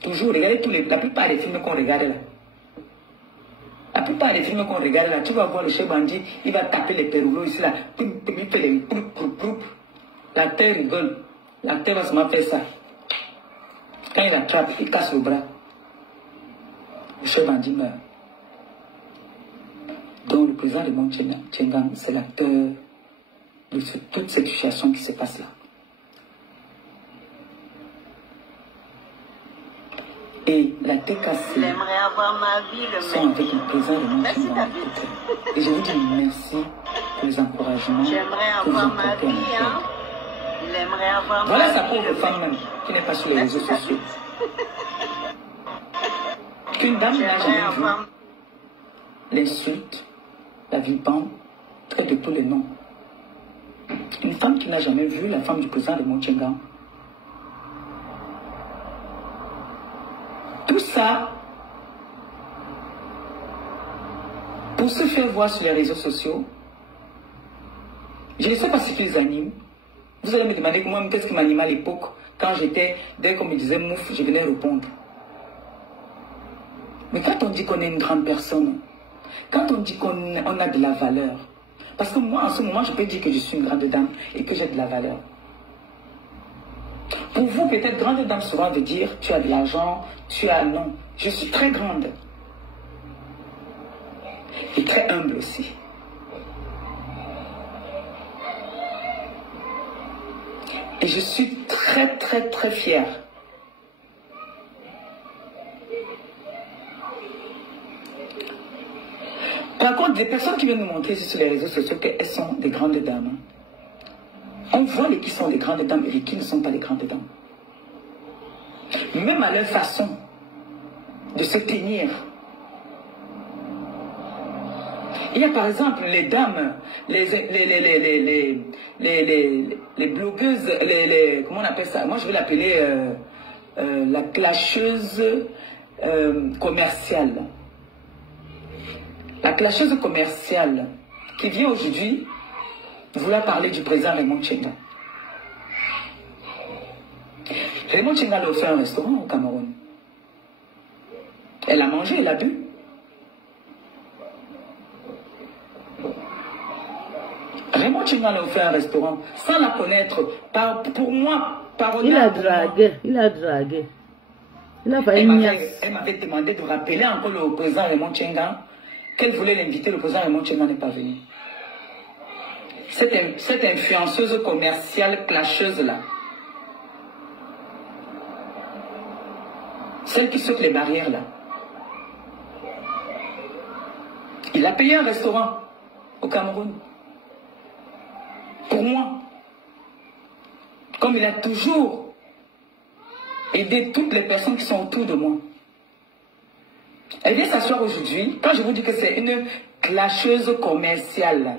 Toujours, regardez la plupart des films qu'on regarde là. La plupart des films qu'on regarde là, tu vas voir le chef bandit, il va taper les péroulots ici là. Il fait les proup. L'acteur rigole. L'acteur va se mettre à faire ça. Quand il attrape, il casse le bras. Le chef bandit meurt. Donc le président de Montchengan, c'est l'acteur de toute cette situation qui se passe là. Et la TKC sont avec le président de Montchengan. Et je vous dis merci pour les encouragements que vous apportez à mon père. Voilà sa pauvre femme même, qui n'est pas sur les réseaux sociaux. Qu'une dame n'a jamais vu l'insulte, la vilipende, traite de tous les noms. Une femme qui n'a jamais vu la femme du président de Montchengan. Tout ça pour se faire voir sur les réseaux sociaux. Je ne sais pas si tu les animes. Vous allez me demander moi qu'est-ce qui m'animait à l'époque quand j'étais, dès qu'on me disait mouf, je venais répondre. Mais quand on dit qu'on est une grande personne, quand on dit qu'on a de la valeur, parce que moi en ce moment je peux dire que je suis une grande dame et que j'ai de la valeur. Pour vous peut-être grande dame souvent veut dire tu as de l'argent, tu as non. Je suis très grande et très humble aussi. Et je suis très très très fière. Par contre, des personnes qui viennent nous montrer sur les réseaux sociaux qu'elles sont des grandes dames. On voit les qui sont les grandes dames et les qui ne sont pas les grandes dames. Même à leur façon de se tenir. Il y a par exemple les dames, les blogueuses, comment on appelle ça? Moi je vais l'appeler la clasheuse commerciale. La clasheuse commerciale qui vient aujourd'hui vouloir parler du président Raymond Tchenga. Raymond Tchenga a offert un restaurant au Cameroun. Elle a mangé, elle a bu. Raymond Tchenga a offert un restaurant sans la connaître. Pour moi, il a dragué, il a dragué. Il a failli elle m'avait demandé de rappeler encore le président Raymond Tchenga qu'elle voulait l'inviter, le président Raymond Tchenga n'est pas venu. Cette influenceuse commerciale clasheuse-là, celle qui saute les barrières là, il a payé un restaurant au Cameroun. Pour moi, comme il a toujours aidé toutes les personnes qui sont autour de moi. Elle vient s'asseoir aujourd'hui, quand je vous dis que c'est une clasheuse commerciale.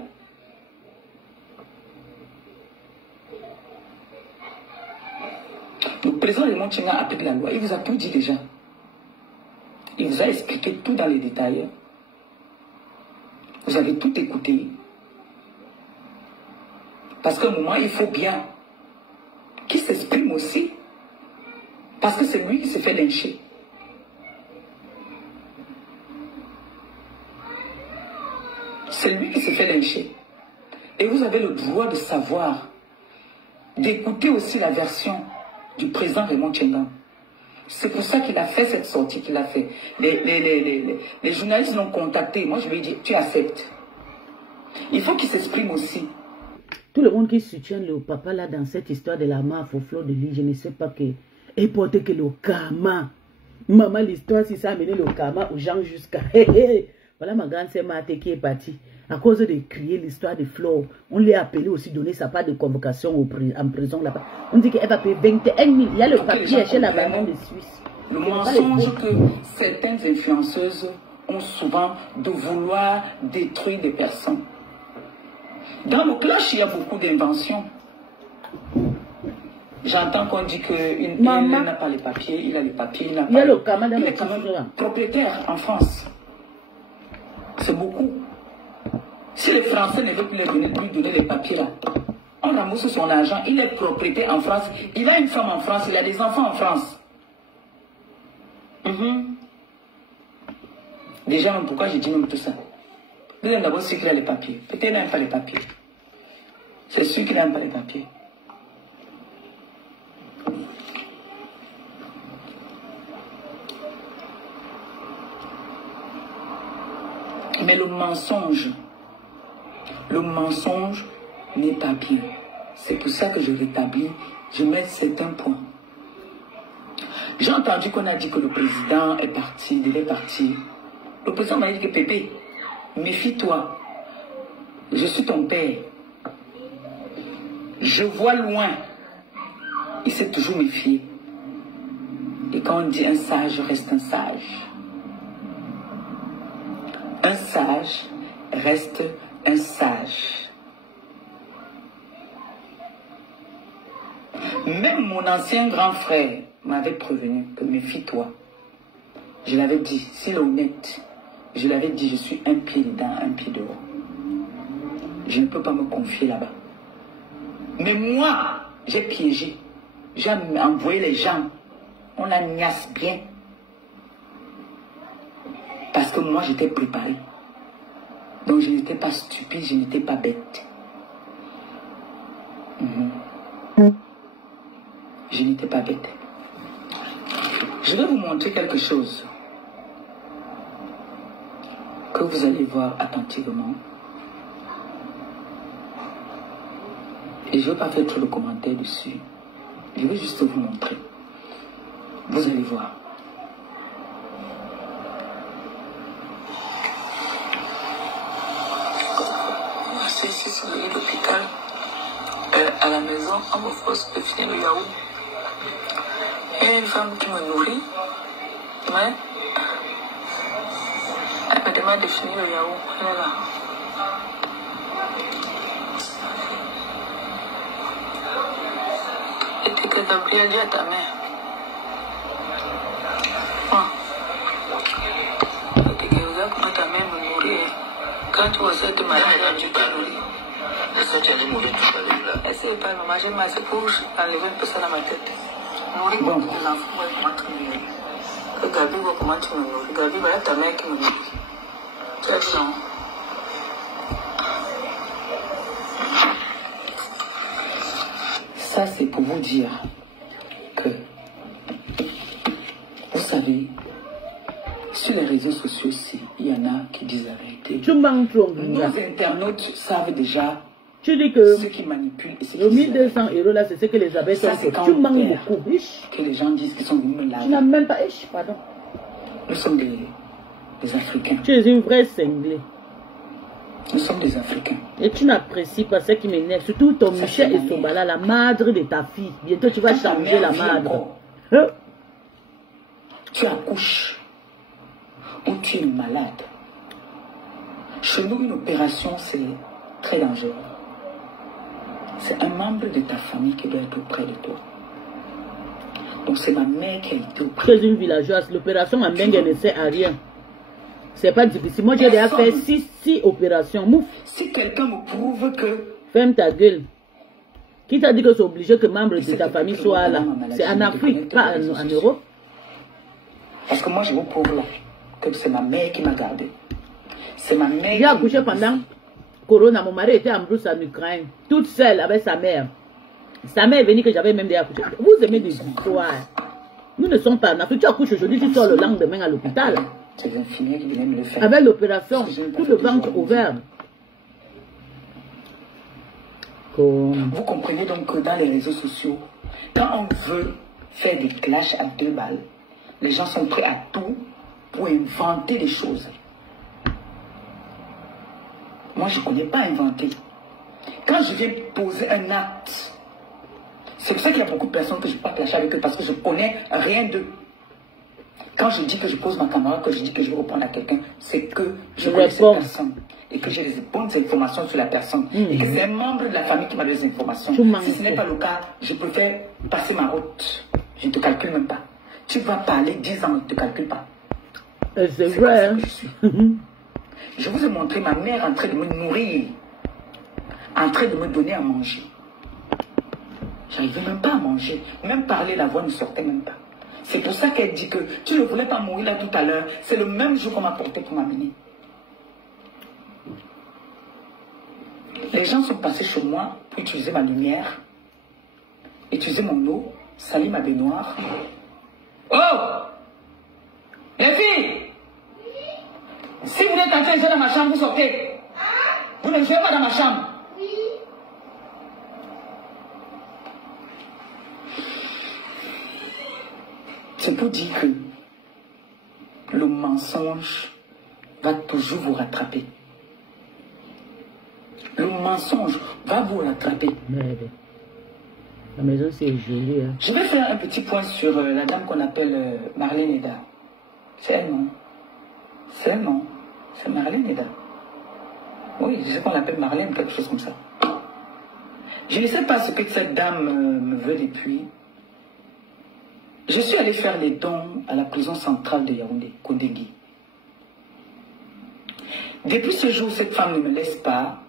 Le président Raymond Tchenga applique la loi. Il vous a tout dit déjà. Il vous a expliqué tout dans les détails. Vous avez tout écouté. Parce qu'à un moment, il faut bien qu'il s'exprime aussi. Parce que c'est lui qui s'est fait lyncher. C'est lui qui s'est fait lyncher. Et vous avez le droit de savoir, d'écouter aussi la version du président Raymond Tchenga. C'est pour ça qu'il a fait cette sortie qu'il a fait. Les journalistes l'ont contacté. Moi, je lui ai dit, tu acceptes. Il faut qu'il s'exprime aussi. Tout le monde qui soutient le papa là dans cette histoire de la mafia au flot de l'île, je ne sais pas que... Et porter que le karma. Maman, l'histoire, si ça a amené le karma aux gens jusqu'à... Voilà ma grande sœur Marthe qui est partie. À cause de crier l'histoire de Flo, on l'a appelé aussi, donner sa part de convocation en prison là-bas. On dit qu'elle va payer 21 000. Il y a le papier chez la banane de Suisse. Le mensonge que certaines influenceuses ont souvent de vouloir détruire des personnes. Dans le clash, il y a beaucoup d'inventions. J'entends qu'on dit qu'il n'a pas les papiers, il a les papiers, il n'a pas... Il y a le karma dans il le est quand même propriétaire en France. C'est beaucoup. Si les Français ne veulent plus lui donner les papiers là, on ramasse son argent, il est propriétaire en France, il a une femme en France, il a des enfants en France. Déjà, même pourquoi j'ai dit même tout ça? Vous avez d'abord sûr qu'il a les papiers. Peut-être qu'il n'aime pas les papiers. C'est sûr qu'il n'aime pas les papiers. Mais le mensonge n'est pas bien. C'est pour ça que je rétablis, je mets certains points. J'ai entendu qu'on a dit que le président est parti, devait partir. Le président m'a dit que Pépé, méfie-toi. Je suis ton père. Je vois loin. Il s'est toujours méfié. Et quand on dit un sage, reste un sage. Un sage reste un sage. Même mon ancien grand frère m'avait prévenu que méfie-toi. Je l'avais dit, s'il est honnête, je l'avais dit, je suis un pied dedans, un pied dehors. Je ne peux pas me confier là-bas. Mais moi, j'ai piégé. J'ai envoyé les gens. On la niasse bien. Parce que moi, j'étais préparé. Donc, je n'étais pas stupide, je n'étais pas bête. Je n'étais pas bête. Je vais vous montrer quelque chose que vous allez voir attentivement. Et je ne vais pas faire trop de commentaires dessus. Je vais juste vous montrer. Vous allez voir. C'est ici sur le lit d'hôpital. À la maison, on me force de finir le yaourt. Il y a une femme qui me nourrit. Mais elle me demande de finir le yaourt. Elle est là. Et que Gabriel dit à ta mère. Et que regarde comment ta mère me nourrit. Quand tu vois cette maladie, tu t'as nourri. Est-ce que tu allais mourir tout à l'heure là? Est-ce que pas maman, j'ai mal, c'est pour enlever un peu ça dans ma tête. Nourrir beaucoup de l'enfant, moi, comment tu me nourris. Que Gabi voit comment tu me nourris. Gabi, voilà ta mère qui me nourrit. Tu as vu, non? Ça, c'est pour vous dire que, vous savez, ce sur les réseaux sociaux aussi, il y en a qui disent la vérité. Tu manques trop. Nos internautes savent déjà tu dis que ceux qui manipulent et ceux qui... Le 1200 € là, c'est ce que les abeilles sont. Tu manques beaucoup. Que les gens disent qu'ils sont venus me laver. Tu n'as même pas... Pardon. Nous sommes des Africains. Tu es une vraie cinglée. Nous sommes des Africains. Et tu n'apprécies pas ce qui m'énerve. Surtout ton Michel et Sombala, la madre de ta fille. Bientôt tu vas changer la madre. Hein? Tu accouches ou tu es malade. Chez nous, une opération, c'est très dangereux. C'est un membre de ta famille qui doit être auprès de toi. Donc c'est ma mère qui a été auprès. Tu es une villageoise. L'opération en Bengue ne sert à rien. C'est pas difficile. Moi, j'ai déjà fait 6 opérations. Mouf. Si quelqu'un me prouve que... Ferme ta gueule. Qui t'a dit que c'est obligé que membre de ta famille soit là? C'est en Afrique, pas en Europe. Parce que moi, je vous prouve là que c'est ma mère qui m'a gardé. C'est ma mère. J'ai accouché pendant Corona. Mon mari était en brousse en Ukraine. Toute seule avec sa mère. Sa mère est venue que j'avais même déjà accouché. Vous aimez des histoires. Nous ne sommes pas en Afrique. Tu accouches aujourd'hui, tu sors le lendemain à l'hôpital. C'est les infirmières qui venaient me le faire. Avec l'opération, tout le ventre ouvert. Vous comprenez donc que dans les réseaux sociaux, quand on veut faire des clashs à 2 balles, les gens sont prêts à tout pour inventer des choses. Moi, je ne connais pas inventer. Quand je viens poser un acte, c'est pour ça qu'il y a beaucoup de personnes que je ne peux pas clasher avec eux, parce que je ne connais rien d'eux. Quand je dis que je pose ma caméra, que je dis que je vais répondre à quelqu'un, c'est que je connais cette personne et que j'ai des bonnes informations sur la personne et que c'est un membre de la famille qui m'a donné des informations. Si ce n'est pas le cas, je préfère passer ma route. Je ne te calcule même pas. Tu vas parler 10 ans, je ne te calcule pas. C'est vrai. Hein? Je vous ai montré ma mère en train de me nourrir, en train de me donner à manger. J'arrivais même pas à manger. Même parler, la voix ne sortait même pas. C'est pour ça qu'elle dit que tu ne voulais pas mourir là tout à l'heure. C'est le même jour qu'on m'a porté pour m'amener. Les gens sont passés chez moi pour utiliser ma lumière, utiliser mon eau, salir ma baignoire. Oh! Les filles! Si vous êtes en train de jouer dans ma chambre, vous sortez. Vous ne jouez pas dans ma chambre. C'est pour dire que le mensonge va toujours vous rattraper. Le mensonge va vous rattraper. Merde. La maison c'est joli. Hein. Je vais faire un petit point sur la dame qu'on appelle Marlène Eda. C'est elle, non? C'est elle, non? C'est Marlène Eda. Oui, je sais qu'on l'appelle Marlène, quelque chose comme ça. Je ne sais pas ce que cette dame me veut depuis. Je suis allé faire les dons à la prison centrale de Yaoundé, Kondengui. Depuis ce jour, cette femme ne me laisse pas.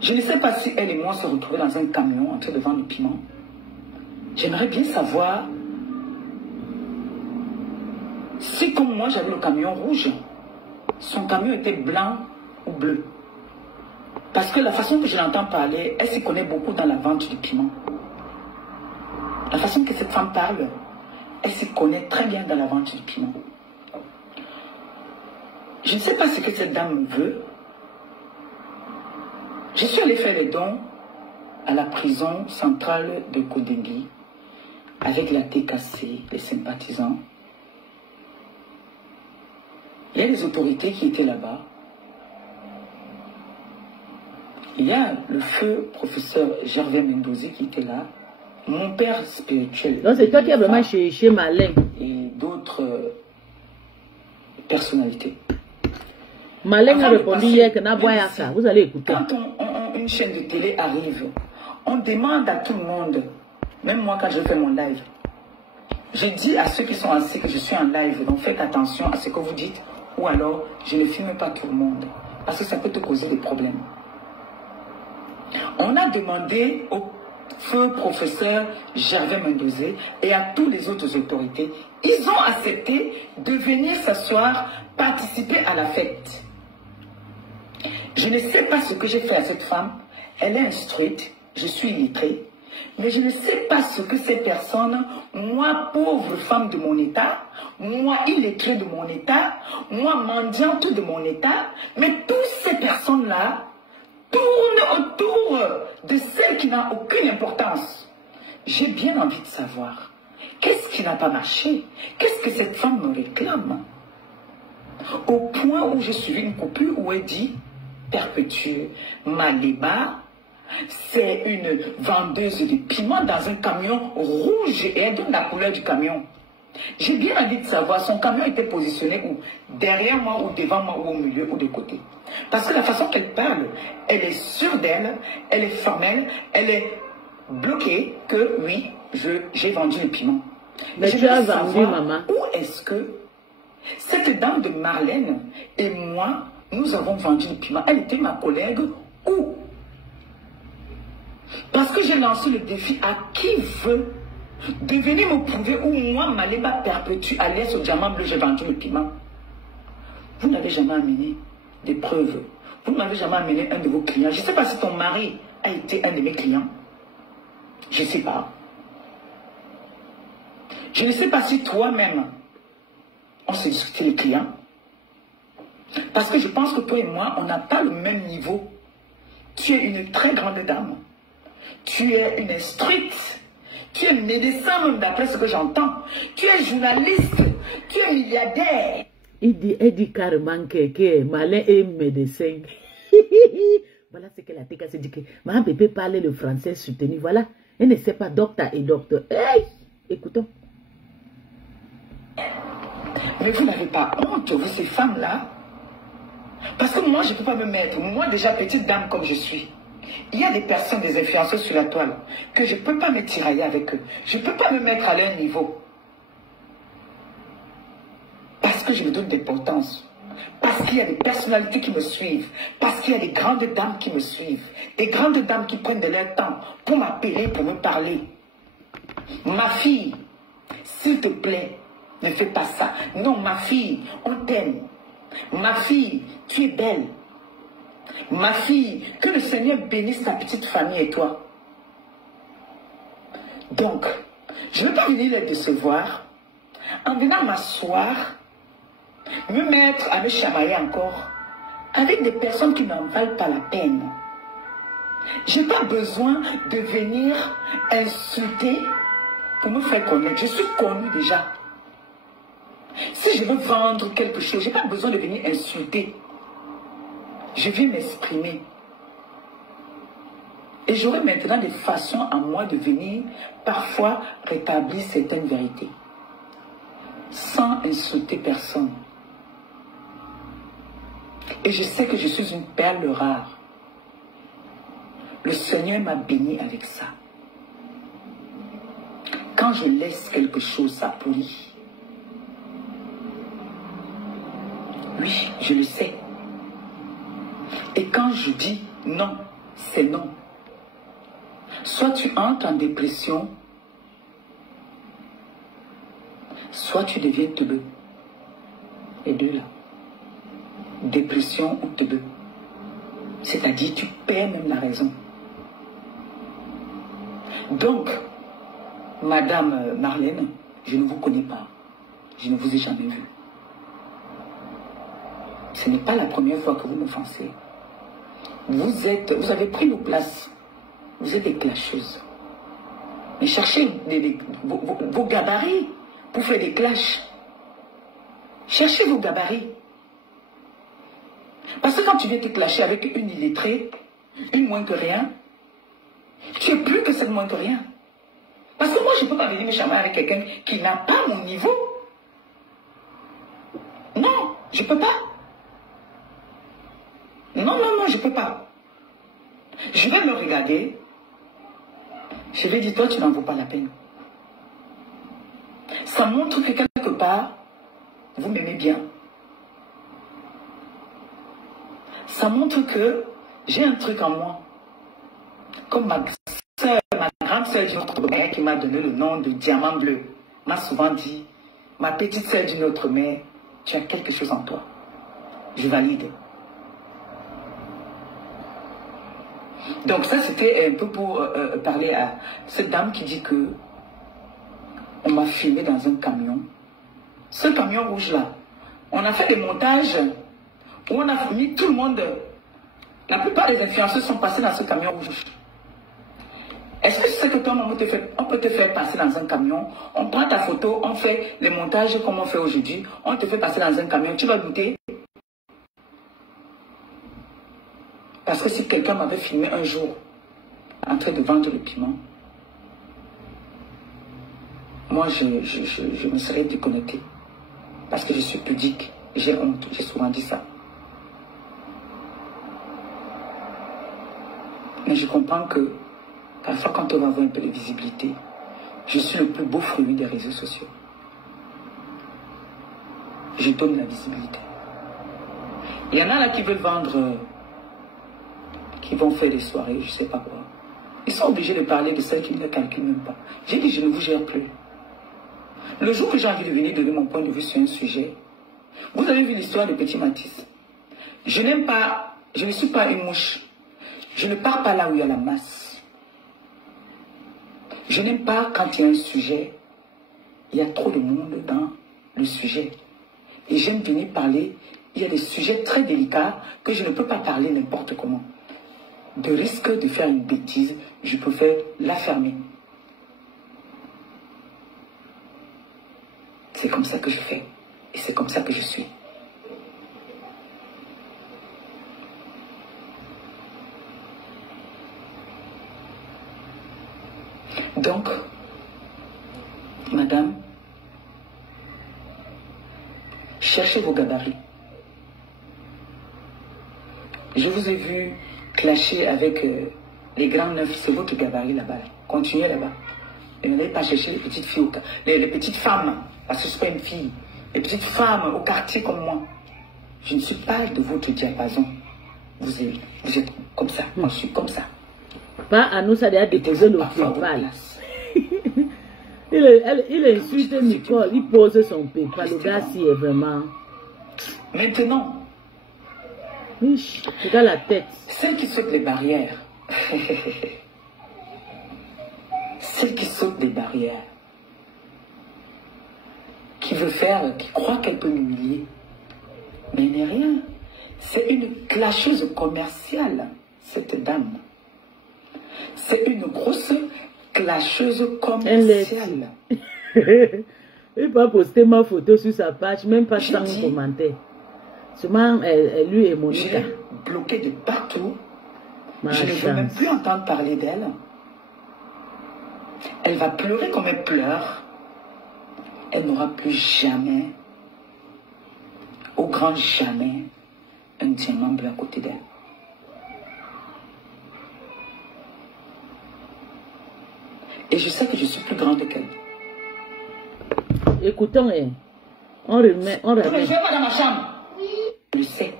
Je ne sais pas si elle et moi se retrouvaient dans un camion en train de vendre du piment. J'aimerais bien savoir si, comme moi, j'avais le camion rouge, son camion était blanc ou bleu. Parce que la façon que je l'entends parler, elle s'y connaît beaucoup dans la vente du piment. La façon que cette femme parle, elle s'y connaît très bien dans la vente du piment. Je ne sais pas ce que cette dame me veut. Je suis allé faire les dons à la prison centrale de Kondengui avec la TKC, les sympathisants. Il y a des autorités qui étaient là-bas. Il y a le feu professeur Gervais Mendozi qui était là. Mon père spirituel. Donc c'est toi qui as vraiment chez Malin. Et d'autres personnalités. Malin a répondu hier que Naboyaka. Vous allez écouter. Quand une chaîne de télé arrive, on demande à tout le monde, même moi quand je fais mon live, je dis à ceux qui sont assis que je suis en live, donc faites attention à ce que vous dites, ou alors je ne filme pas tout le monde, parce que ça peut te causer des problèmes. On a demandé au feu professeur Gervais Mendozi et à tous les autres autorités, ils ont accepté de venir s'asseoir, participer à la fête. Je ne sais pas ce que j'ai fait à cette femme. Elle est instruite, je suis illettrée. Mais je ne sais pas ce que ces personnes, moi, pauvre femme de mon état, moi, illettrée de mon état, moi, mendiante de mon état, mais toutes ces personnes-là tournent autour de celle qui n'a aucune importance. J'ai bien envie de savoir, qu'est-ce qui n'a pas marché? Qu'est-ce que cette femme me réclame? Au point où j'ai suivi une coupure où elle dit, Perpétue Maleba, c'est une vendeuse de piment dans un camion rouge et elle donne la couleur du camion. J'ai bien envie de savoir, son camion était positionné où? Derrière moi ou devant moi ou au milieu ou de côté. Parce que la façon qu'elle parle, elle est sûre d'elle, elle est formelle, elle est bloquée que oui, j'ai vendu les piments. Mais tu as vendu, maman. Où est-ce que cette dame de Marlène et moi, nous avons vendu les piments? Elle était ma collègue où? Parce que j'ai lancé le défi à qui veut de venir me prouver où moi, Maleba Perpétue, alias au diamant bleu, j'ai vendu le piment. Vous n'avez jamais amené des preuves. Vous n'avez jamais amené un de vos clients. Je ne sais pas si ton mari a été un de mes clients. Je ne sais pas. Je ne sais pas si toi-même, on s'est discuté les clients. Parce que je pense que toi et moi, on n'a pas le même niveau. Tu es une très grande dame. Tu es une instruite. Tu es médecin même d'après ce que j'entends. Tu es journaliste. Tu es milliardaire. Elle dit carrément que Malin est médecin. Voilà ce que la TK se dit que ma bébé parlait le français soutenu. Voilà. Elle ne sait pas docteur et docteur. Hey! Écoutons. Mais vous n'avez pas honte, vous, ces femmes-là? Parce que moi, je ne peux pas me mettre, moi déjà petite dame comme je suis. Il y a des personnes, des influenceurs sur la toile, que je ne peux pas me tirailler avec eux. Je ne peux pas me mettre à leur niveau. Parce que je me donne d'importance. Parce qu'il y a des personnalités qui me suivent. Parce qu'il y a des grandes dames qui me suivent. Des grandes dames qui prennent de leur temps pour m'appeler, pour me parler. Ma fille, s'il te plaît, ne fais pas ça. Non, ma fille, on t'aime. Ma fille, tu es belle. Ma fille, que le Seigneur bénisse ta petite famille et toi. Donc, je ne veux pas venir les décevoir en venant m'asseoir, me mettre à me chamailler encore avec des personnes qui n'en valent pas la peine. Je n'ai pas besoin de venir insulter pour me faire connaître. Je suis connue déjà. Si je veux vendre quelque chose, je n'ai pas besoin de venir insulter. Je viens m'exprimer. Et j'aurai maintenant des façons à moi de venir parfois rétablir certaines vérités. Sans insulter personne. Et je sais que je suis une perle rare. Le Seigneur m'a béni avec ça. Quand je laisse quelque chose, ça pourrit. Oui, je le sais. Et quand je dis non, c'est non. Soit tu entres en dépression, soit tu deviens teubeux. Les deux là. Dépression ou teubeux. C'est-à-dire tu perds même la raison. Donc, Madame Marlène, je ne vous connais pas. Je ne vous ai jamais vu. Ce n'est pas la première fois que vous m'offensez. Vous avez pris vos places. Vous êtes des clasheuses. Mais cherchez vos gabarits pour faire des clashs. Cherchez vos gabarits. Parce que quand tu viens te clasher avec une illettrée, une moins que rien, tu es plus que cette moins que rien. Parce que moi, je ne peux pas venir me chamailler avec quelqu'un qui n'a pas mon niveau. Non, je ne peux pas. Non, je ne peux pas. Je vais me regarder. Je vais dire, toi, tu n'en vaux pas la peine. Ça montre que quelque part, vous m'aimez bien. Ça montre que j'ai un truc en moi. Comme ma grande sœur d'une autre mère qui m'a donné le nom de diamant bleu, m'a souvent dit, ma petite sœur d'une autre mère, tu as quelque chose en toi. Je valide. Donc ça, c'était un peu pour parler à cette dame qui dit que on m'a filmé dans un camion. Ce camion rouge-là, on a fait des montages où on a mis tout le monde. La plupart des influenceurs sont passés dans ce camion rouge. Est-ce que c'est que toi, maman, on peut te faire passer dans un camion, on prend ta photo, on fait les montages comme on fait aujourd'hui, on te fait passer dans un camion, tu vas douter? Parce que si quelqu'un m'avait filmé un jour en train de vendre le piment, moi, je me serais déconnecté. Parce que je suis pudique, j'ai honte, j'ai souvent dit ça. Mais je comprends que parfois, quand on va avoir un peu de visibilité, je suis le plus beau fruit des réseaux sociaux. Je donne la visibilité. Il y en a là qui veulent vendre, qui vont faire des soirées, je ne sais pas quoi. Ils sont obligés de parler de celles qui ne les calculent même pas. J'ai dit, je ne vous gère plus. Le jour que j'ai envie de venir donner mon point de vue sur un sujet, vous avez vu l'histoire de Petit Matisse. Je n'aime pas, je ne suis pas une mouche. Je ne pars pas là où il y a la masse. Je n'aime pas quand il y a un sujet, il y a trop de monde dans le sujet. Et j'aime venir parler, il y a des sujets très délicats que je ne peux pas parler n'importe comment. De risque de faire une bêtise, je préfère la fermer. C'est comme ça que je fais. Et c'est comme ça que je suis. Donc, madame, cherchez vos gabarits. Je vous ai vu clasher avec les grands neufs, c'est votre gabarit là-bas. Continuez là-bas. Et n'allez pas chercher les petites filles, les petites femmes, parce que ce n'est pas une fille. Les petites femmes au quartier comme moi. Je ne suis pas de votre diapason. Vous êtes comme ça, moi je suis comme ça. Pas à nous, ça doit déposer le PayPal. Il insulte Nicole, il pose son PayPal. Le gars, si est vraiment. Maintenant, c'est dans la tête. Celle qui saute les barrières. Celle qui saute des barrières. Qui veut faire, qui croit qu'elle peut l'humilier. Mais il n'est rien. C'est une clasheuse commerciale, cette dame. C'est une grosse clasheuse commerciale. Il ne peut pas poster ma photo sur sa page, même pas sans commentaire. Seulement, lui et Monica. Je l'ai bloquée de partout. Je ne veux même plus entendre parler d'elle. Elle va pleurer comme elle pleure. Elle n'aura plus jamais, au grand jamais, un diamant bleu à côté d'elle. Et je sais que je suis plus grande qu'elle. Écoutons, on remet. Je ne vais pas dans ma chambre. Je le sais.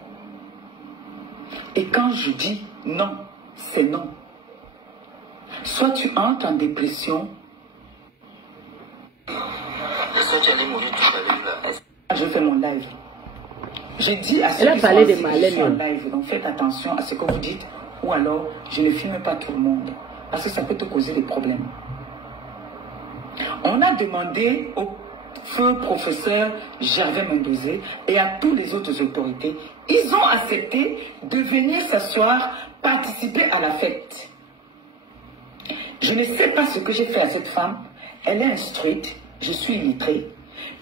Et quand je dis non, c'est non. Soit tu entres en dépression. Je fais mon live. J'ai dit à ceux qui sont en live, donc faites attention à ce que vous dites, ou alors je ne filme pas tout le monde, parce que ça peut te causer des problèmes. On a demandé au feu professeur Gervais Mendozé et à tous les autres autorités, ils ont accepté de venir s'asseoir, participer à la fête. Je ne sais pas ce que j'ai fait à cette femme, elle est instruite, je suis illettrée,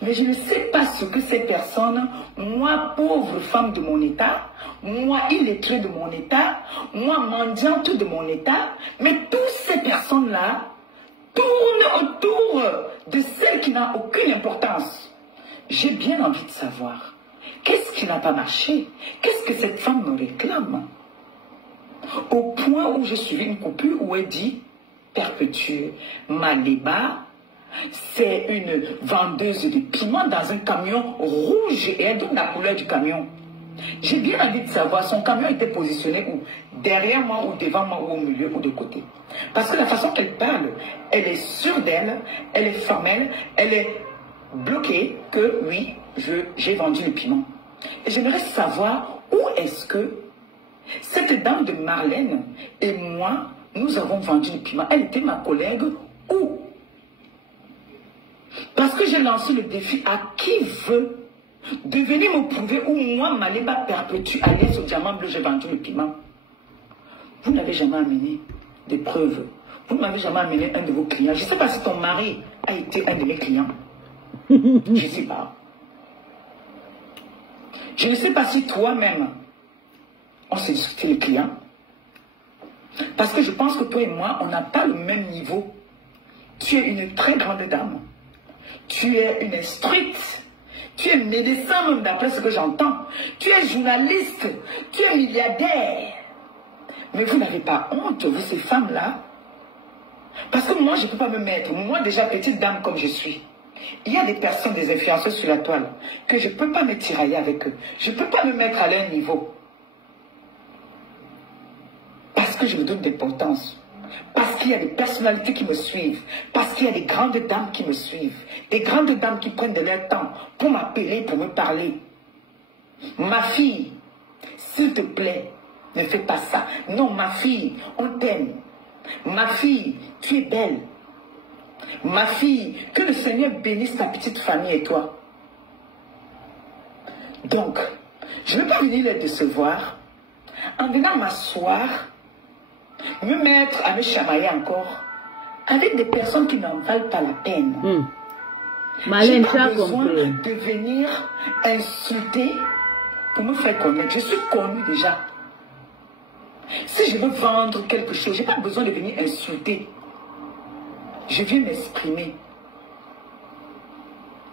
mais je ne sais pas ce que ces personnes, moi pauvre femme de mon état, moi illettrée de mon état, moi mendiante de mon état, mais toutes ces personnes-là tournent autour de celle qui n'a aucune importance. J'ai bien envie de savoir, qu'est-ce qui n'a pas marché? Qu'est-ce que cette femme me réclame? Au point où j'ai suivi une coupure où elle dit, Perpétue Maléba, c'est une vendeuse de piment dans un camion rouge et elle donne la couleur du camion. J'ai bien envie de savoir, son camion était positionné où? Derrière moi ou devant moi ou au milieu ou de côté. Parce que la façon qu'elle parle, elle est sûre d'elle, elle est formelle, elle est bloquée que oui, j'ai vendu le piment. Et j'aimerais savoir où est-ce que Cette dame de Marlène et moi, nous avons vendu le piment. Elle était ma collègue où? Parce que j'ai lancé le défi à qui veut de venir me prouver où moi, Maléba perpétue Alias au diamant bleu, j'ai vendu le piment. Vous n'avez jamais amené des preuves. Vous ne m'avez jamais amené un de vos clients. Je ne sais pas si ton mari a été un de mes clients. Je ne sais pas. Je ne sais pas si toi-même, on s'est discuté les clients. Parce que je pense que toi et moi, on n'a pas le même niveau. Tu es une très grande dame. Tu es une instruite. Tu es médecin même d'après ce que j'entends. Tu es journaliste. Tu es milliardaire. Mais vous n'avez pas honte, vous, ces femmes-là. Parce que moi, je ne peux pas me mettre. Moi, déjà, petite dame comme je suis. Il y a des personnes, des influenceurs sur la toile, que je ne peux pas me tirailler avec eux. Je ne peux pas me mettre à leur niveau. Parce que je me donne d'importance. Parce qu'il y a des personnalités qui me suivent. Parce qu'il y a des grandes dames qui me suivent. Des grandes dames qui prennent de leur temps pour m'appeler, pour me parler. Ma fille, s'il te plaît, ne fais pas ça. Non, ma fille, on t'aime. Ma fille, tu es belle. Ma fille, que le Seigneur bénisse ta petite famille et toi. Donc, je ne veux pas venir les décevoir en venant m'asseoir, me mettre à me chamailler encore avec des personnes qui n'en valent pas la peine. Je n'ai pas besoin de venir insulter pour me faire connaître. Je suis connue déjà. Si je veux vendre quelque chose, je n'ai pas besoin de venir insulter. Je viens m'exprimer.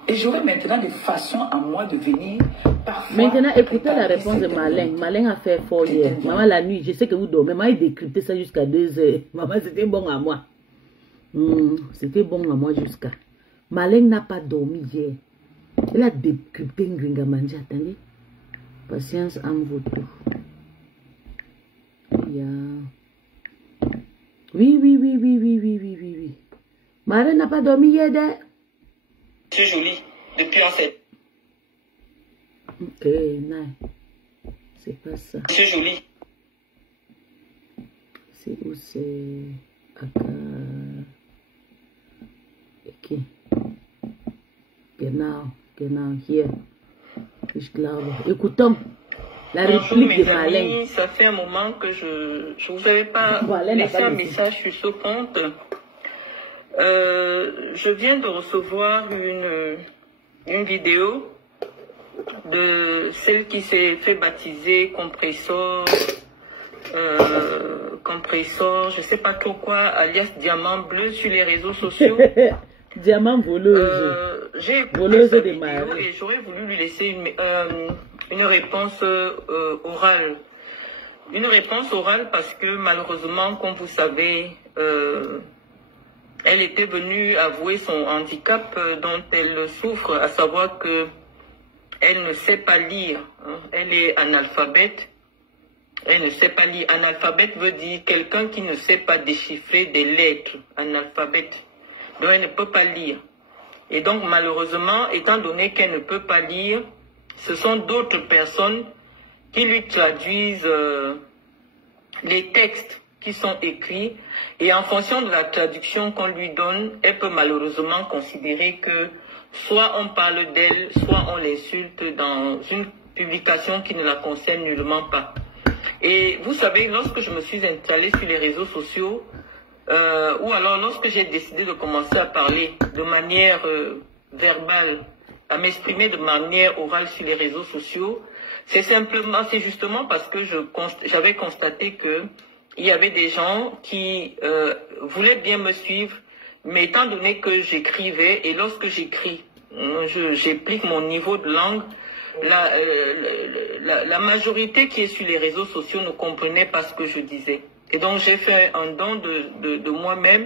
Et j'aurai maintenant des façons à moi de venir parfois. Maintenant, écoutez la réponse de Marlène. Marlène a fait fort hier. Maman, la nuit, je sais que vous dormez. Maman a décrypté ça jusqu'à 2 heures. Maman, c'était bon à moi. C'était bon à moi jusqu'à. Marlène n'a pas dormi hier. Elle a décrypté Ngringa Manja. Attendez. Patience en votre. Oui. Marlène n'a pas dormi hier. C'est joli. Depuis en fait. Ok, non. C'est pas ça. C'est joli. C'est où c'est. Ok. Genau, hier. Ich glaube. Écoutons la réplique de Marlène. Ça fait un moment que je vous avais pas laissé un message sur ce compte. Je viens de recevoir une vidéo de celle qui s'est fait baptiser compresseur, je sais pas trop quoi, alias Diamant Bleu sur les réseaux sociaux. Diamant voleuse. J'ai voleuse écouté des sa vidéo et j'aurais voulu lui laisser une réponse orale. Une réponse orale parce que malheureusement, comme vous savez, elle était venue avouer son handicap dont elle souffre, à savoir que elle ne sait pas lire. Elle est analphabète. Elle ne sait pas lire. Analphabète veut dire quelqu'un qui ne sait pas déchiffrer des lettres. Analphabète. Donc elle ne peut pas lire. Et donc malheureusement, étant donné qu'elle ne peut pas lire, ce sont d'autres personnes qui lui traduisent les textes qui sont écrits, et en fonction de la traduction qu'on lui donne, elle peut malheureusement considérer que soit on parle d'elle, soit on l'insulte dans une publication qui ne la concerne nullement pas. Et vous savez, lorsque je me suis installée sur les réseaux sociaux, ou alors lorsque j'ai décidé de commencer à parler de manière verbale, à m'exprimer de manière orale sur les réseaux sociaux, c'est justement parce que j'avais constaté que il y avait des gens qui voulaient bien me suivre, mais étant donné que j'écrivais, et lorsque j'écris, j'applique mon niveau de langue, la majorité qui est sur les réseaux sociaux ne comprenait pas ce que je disais. Et donc j'ai fait un don de moi-même,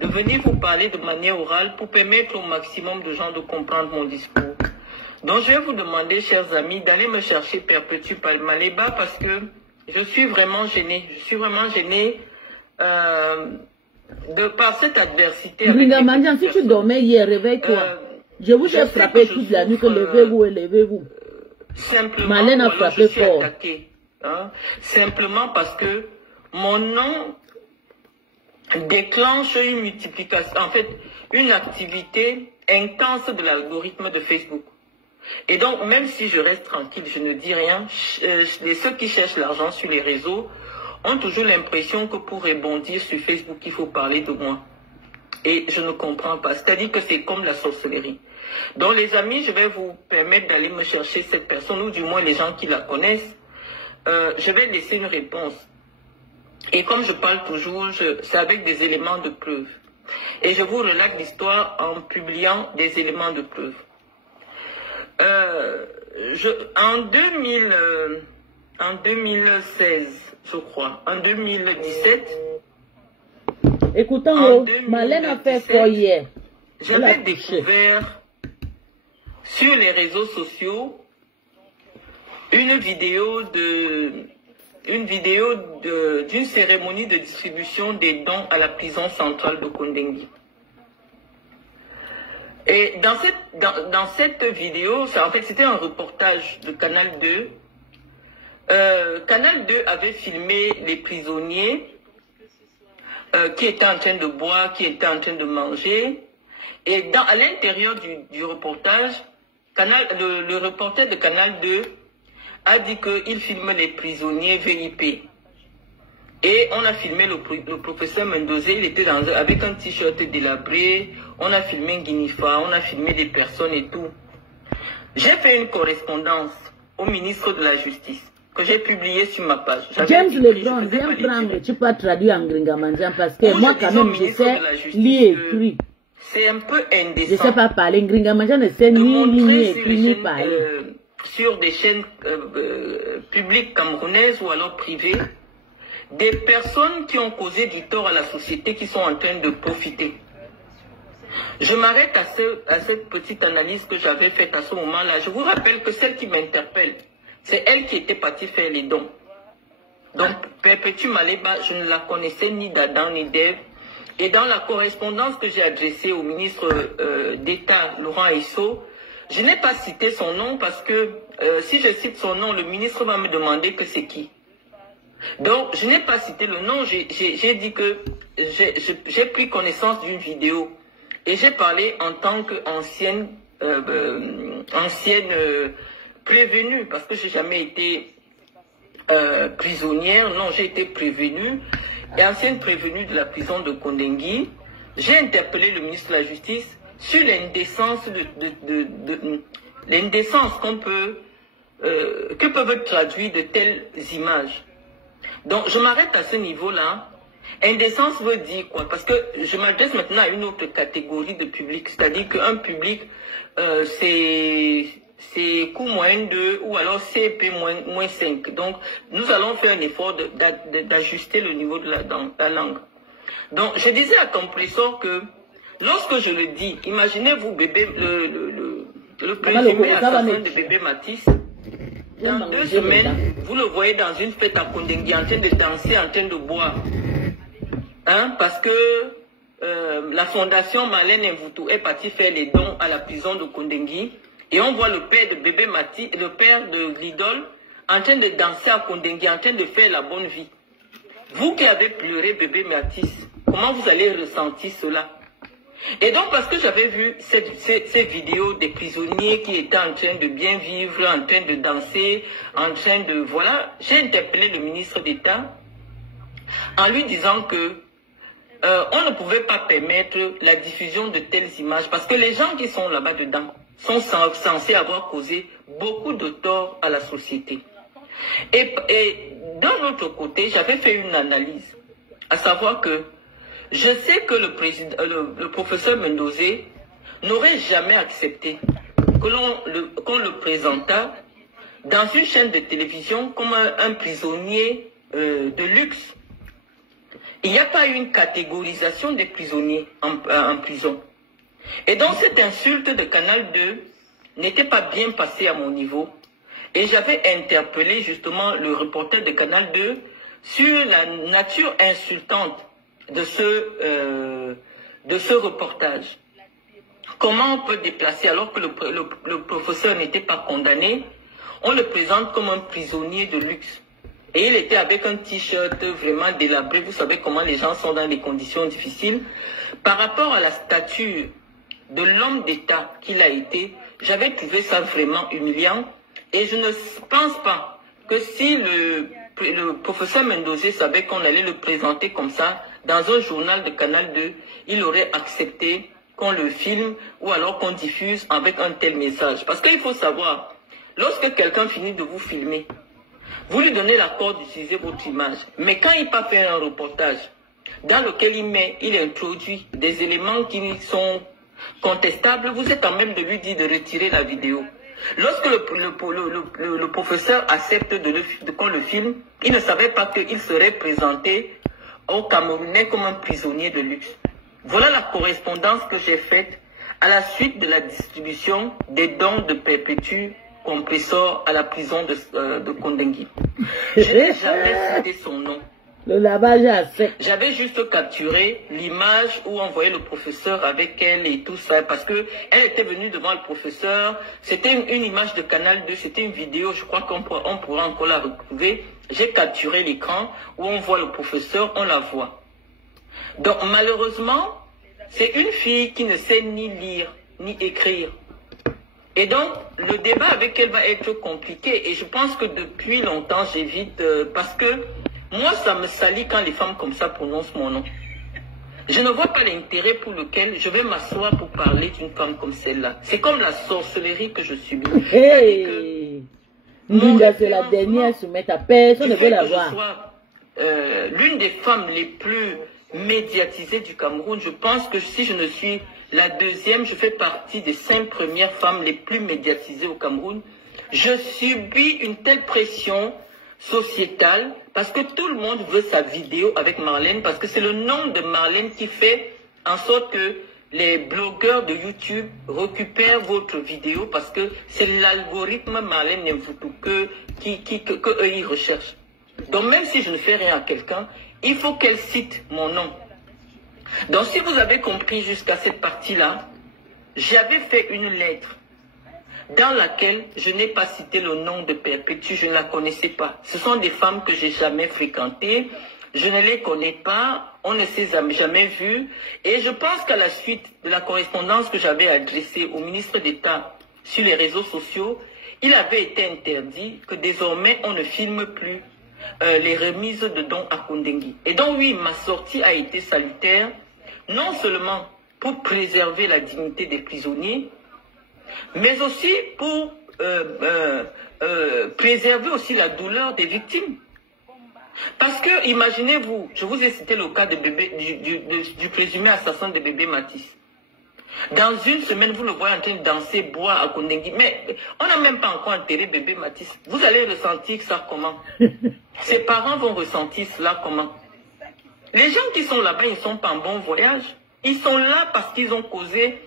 de venir vous parler de manière orale pour permettre au maximum de gens de comprendre mon discours. Donc je vais vous demander, chers amis, d'aller me chercher Perpétue Maléba parce que je suis vraiment gênée. Je suis vraiment gênée par cette adversité. Mandian, si tu dormais hier, réveille-toi. Je vous ai frappé toute la nuit que levez-vous et levez-vous. Simplement, Marlène a frappé je suis fort. attaquée. hein, simplement parce que mon nom déclenche une multiplication, en fait, une activité intense de l'algorithme de Facebook. Et donc, même si je reste tranquille, je ne dis rien, ceux qui cherchent l'argent sur les réseaux ont toujours l'impression que pour rebondir sur Facebook, il faut parler de moi. Et je ne comprends pas. C'est-à-dire que c'est comme la sorcellerie. Donc, les amis, je vais vous permettre d'aller me chercher cette personne, ou du moins les gens qui la connaissent. Je vais laisser une réponse. Et comme je parle toujours, c'est avec des éléments de preuve. Et je vous relate l'histoire en publiant des éléments de preuve. En 2016, je crois, en 2017... Écoutons, Malène a fait quoi hier? J'avais découvert sur les réseaux sociaux une vidéo d'une cérémonie de distribution des dons à la prison centrale de Kondengui. Et dans cette vidéo, en fait, c'était un reportage de Canal 2. Canal 2 avait filmé les prisonniers qui étaient en train de boire, qui étaient en train de manger. Et à l'intérieur du reportage, le reporter de Canal 2 a dit qu'il filme les prisonniers VIP. Et on a filmé le professeur Mendozé, il était avec un t-shirt délabré, on a filmé Guinifa, on a filmé des personnes et tout. J'ai fait une correspondance au ministre de la Justice, que j'ai publiée sur ma page. James Lebron, viens prendre, tu peux traduire en Gringamandian parce que moi quand même je sais lire et écrire. C'est un peu indécent. Je ne sais pas parler, Gringamandian ne sait ni lire ni écrire ni parler. Sur des chaînes publiques camerounaises ou alors privées, des personnes qui ont causé du tort à la société, qui sont en train de profiter. Je m'arrête à cette petite analyse que j'avais faite à ce moment-là. Je vous rappelle que celle qui m'interpelle, c'est elle qui était partie faire les dons. Donc, Perpétue Maleba, je ne la connaissais ni d'Adam ni d'Ève. Et dans la correspondance que j'ai adressée au ministre d'État, Laurent Aïsso, je n'ai pas cité son nom parce que si je cite son nom, le ministre va me demander que c'est qui. Donc, je n'ai pas cité le nom, j'ai dit que j'ai pris connaissance d'une vidéo et j'ai parlé en tant qu'ancienne prévenue, parce que je n'ai jamais été prisonnière, non, j'ai été prévenue, et ancienne prévenue de la prison de Kondengui. J'ai interpellé le ministre de la Justice sur l'indécence l'indécence que peuvent traduire de telles images. Donc, je m'arrête à ce niveau-là. Indécence veut dire quoi? Parce que je m'adresse maintenant à une autre catégorie de public. C'est-à-dire qu'un public, c'est coût moins 2 ou alors CP moins 5. Donc, nous allons faire un effort d'ajuster le niveau de la langue. Donc, je disais à compresseur que lorsque je le dis, imaginez-vous bébé, le présumé assassin de bébé Matisse. Dans 2 semaines, vous le voyez dans une fête à Kondengui en train de danser, en train de boire. Hein, parce que la fondation Malène Mvoutou est partie faire les dons à la prison de Kondengui. Et on voit le père de bébé Matisse, le père de l'idole, en train de danser à Kondengui, en train de faire la bonne vie. Vous qui avez pleuré bébé Matisse, comment vous allez ressentir cela? Et donc, parce que j'avais vu ces vidéos des prisonniers qui étaient en train de bien vivre, en train de danser, en train de... Voilà, j'ai interpellé le ministre d'État en lui disant que on ne pouvait pas permettre la diffusion de telles images parce que les gens qui sont là-bas dedans sont censés avoir causé beaucoup de tort à la société. Et d'un autre côté, j'avais fait une analyse, à savoir que je sais que le professeur Mendozé n'aurait jamais accepté qu'on le présentât dans une chaîne de télévision comme un prisonnier de luxe. Il n'y a pas eu une catégorisation des prisonniers en prison. Et donc cette insulte de Canal 2 n'était pas bien passée à mon niveau. Et j'avais interpellé justement le reporter de Canal 2 sur la nature insultante de ce reportage. Comment on peut déplacer, alors que le professeur n'était pas condamné, on le présente comme un prisonnier de luxe. Et il était avec un t-shirt vraiment délabré. Vous savez comment les gens sont dans des conditions difficiles. Par rapport à la stature de l'homme d'État qu'il a été, j'avais trouvé ça vraiment humiliant. Et je ne pense pas que si le professeur Mendozé savait qu'on allait le présenter comme ça dans un journal de Canal 2, il aurait accepté qu'on le filme ou alors qu'on diffuse avec un tel message. Parce qu'il faut savoir, lorsque quelqu'un finit de vous filmer, vous lui donnez l'accord d'utiliser votre image. Mais quand il part faire un reportage dans lequel il introduit des éléments qui sont contestables, vous êtes en même de lui dire de retirer la vidéo. Lorsque le professeur accepte qu'on le filme, il ne savait pas qu'il serait présenté aux Camerounais comme un prisonnier de luxe. Voilà la correspondance que j'ai faite à la suite de la distribution des dons de Perpétue compresseur à la prison de Kondengui. Je n'ai jamais cité son nom. Le lavage à sec. J'avais juste capturé l'image où on voyait le professeur avec elle et tout ça, parce que elle était venue devant le professeur. C'était une image de Canal 2, c'était une vidéo, je crois qu'on pourra encore la retrouver. J'ai capturé l'écran où on voit le professeur, on la voit. Donc malheureusement, c'est une fille qui ne sait ni lire, ni écrire. Et donc, le débat avec elle va être compliqué. Et je pense que depuis longtemps, j'évite, parce que moi, ça me salit quand les femmes comme ça prononcent mon nom. Je ne vois pas l'intérêt pour lequel je vais m'asseoir pour parler d'une femme comme celle-là. C'est comme la sorcellerie que je subis. Hey, c'est la dernière à soumettre à personne ne veut la voir. L'une des femmes les plus médiatisées du Cameroun, je pense que si je ne suis la deuxième, je fais partie des 5 premières femmes les plus médiatisées au Cameroun. Je subis une telle pression sociétale parce que tout le monde veut sa vidéo avec Marlène, parce que c'est le nom de Marlène qui fait en sorte que les blogueurs de YouTube récupèrent votre vidéo, parce que c'est l'algorithme Marlène Nemvoutou que eux ils recherchent. Donc même si je ne fais rien à quelqu'un, il faut qu'elle cite mon nom. Donc si vous avez compris jusqu'à cette partie-là, j'avais fait une lettre dans laquelle je n'ai pas cité le nom de Perpétue, je ne la connaissais pas. Ce sont des femmes que j'ai jamais fréquentées, je ne les connais pas, on ne s'est jamais vues. Et je pense qu'à la suite de la correspondance que j'avais adressée au ministre d'État sur les réseaux sociaux, il avait été interdit que désormais on ne filme plus les remises de dons à Kondengui. Et donc oui, ma sortie a été salutaire, non seulement pour préserver la dignité des prisonniers, mais aussi pour préserver aussi la douleur des victimes. Parce que, imaginez-vous, je vous ai cité le cas de du présumé assassin de bébé Matisse. Dans une semaine, vous le voyez en train de danser, boire à Kondengui. Mais on n'a même pas encore enterré bébé Matisse. Vous allez ressentir ça comment? Ses parents vont ressentir cela comment? Les gens qui sont là-bas, ils ne sont pas en bon voyage. Ils sont là parce qu'ils ont causé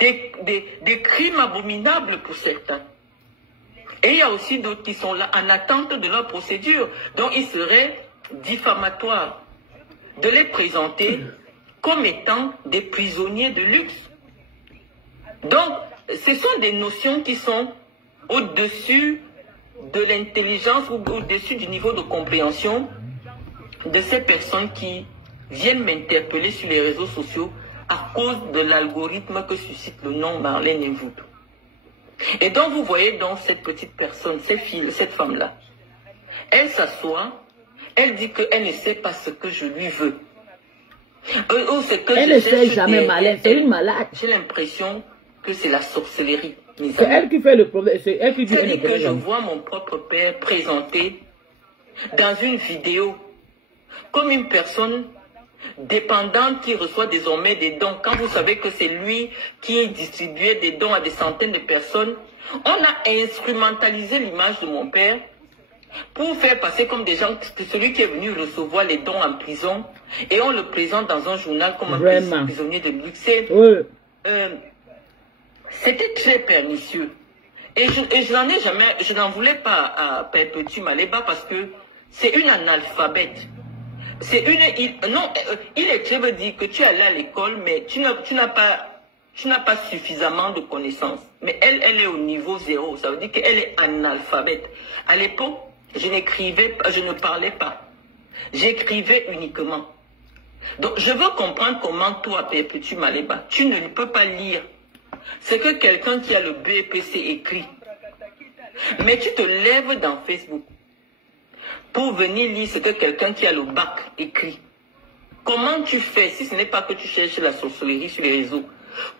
des crimes abominables pour certains. Et il y a aussi d'autres qui sont là en attente de leur procédure. Donc il serait diffamatoire de les présenter comme étant des prisonniers de luxe. Donc ce sont des notions qui sont au-dessus de l'intelligence ou au-dessus du niveau de compréhension de ces personnes qui viennent m'interpeller sur les réseaux sociaux à cause de l'algorithme que suscite le nom Marlène Nemvoutou. Et donc vous voyez donc cette petite personne, cette femme-là, elle s'assoit, elle dit qu'elle ne sait pas ce que je lui veux. Ou ce que elle ne sait jamais Marlène, c'est une malade. J'ai l'impression que c'est la sorcellerie. C'est elle qui fait le problème, c'est elle qui dit que je vois mon propre père présenté dans une vidéo comme une personne dépendante qui reçoit désormais des dons. Quand vous savez que c'est lui qui distribuait des dons à des centaines de personnes, on a instrumentalisé l'image de mon père pour faire passer comme des gens, que celui qui est venu recevoir les dons en prison, et on le présente dans un journal comme un prisonnier de luxe. C'était très pernicieux. Et je n'en voulais pas à Perpétue Maleba parce que c'est une analphabète. Il est très veut dire que tu es allé à l'école, mais tu n'as pas suffisamment de connaissances. Mais elle est au niveau 0. Ça veut dire qu'elle est analphabète. À l'époque, Je n'écrivais pas, je ne parlais pas. J'écrivais uniquement. Donc, je veux comprendre comment toi, Perpétue Maléba, tu ne peux pas lire ce que quelqu'un qui a le BPC écrit. Mais tu te lèves dans Facebook pour venir lire ce que quelqu'un qui a le bac écrit. Comment tu fais, si ce n'est pas que tu cherches la sorcellerie sur les réseaux,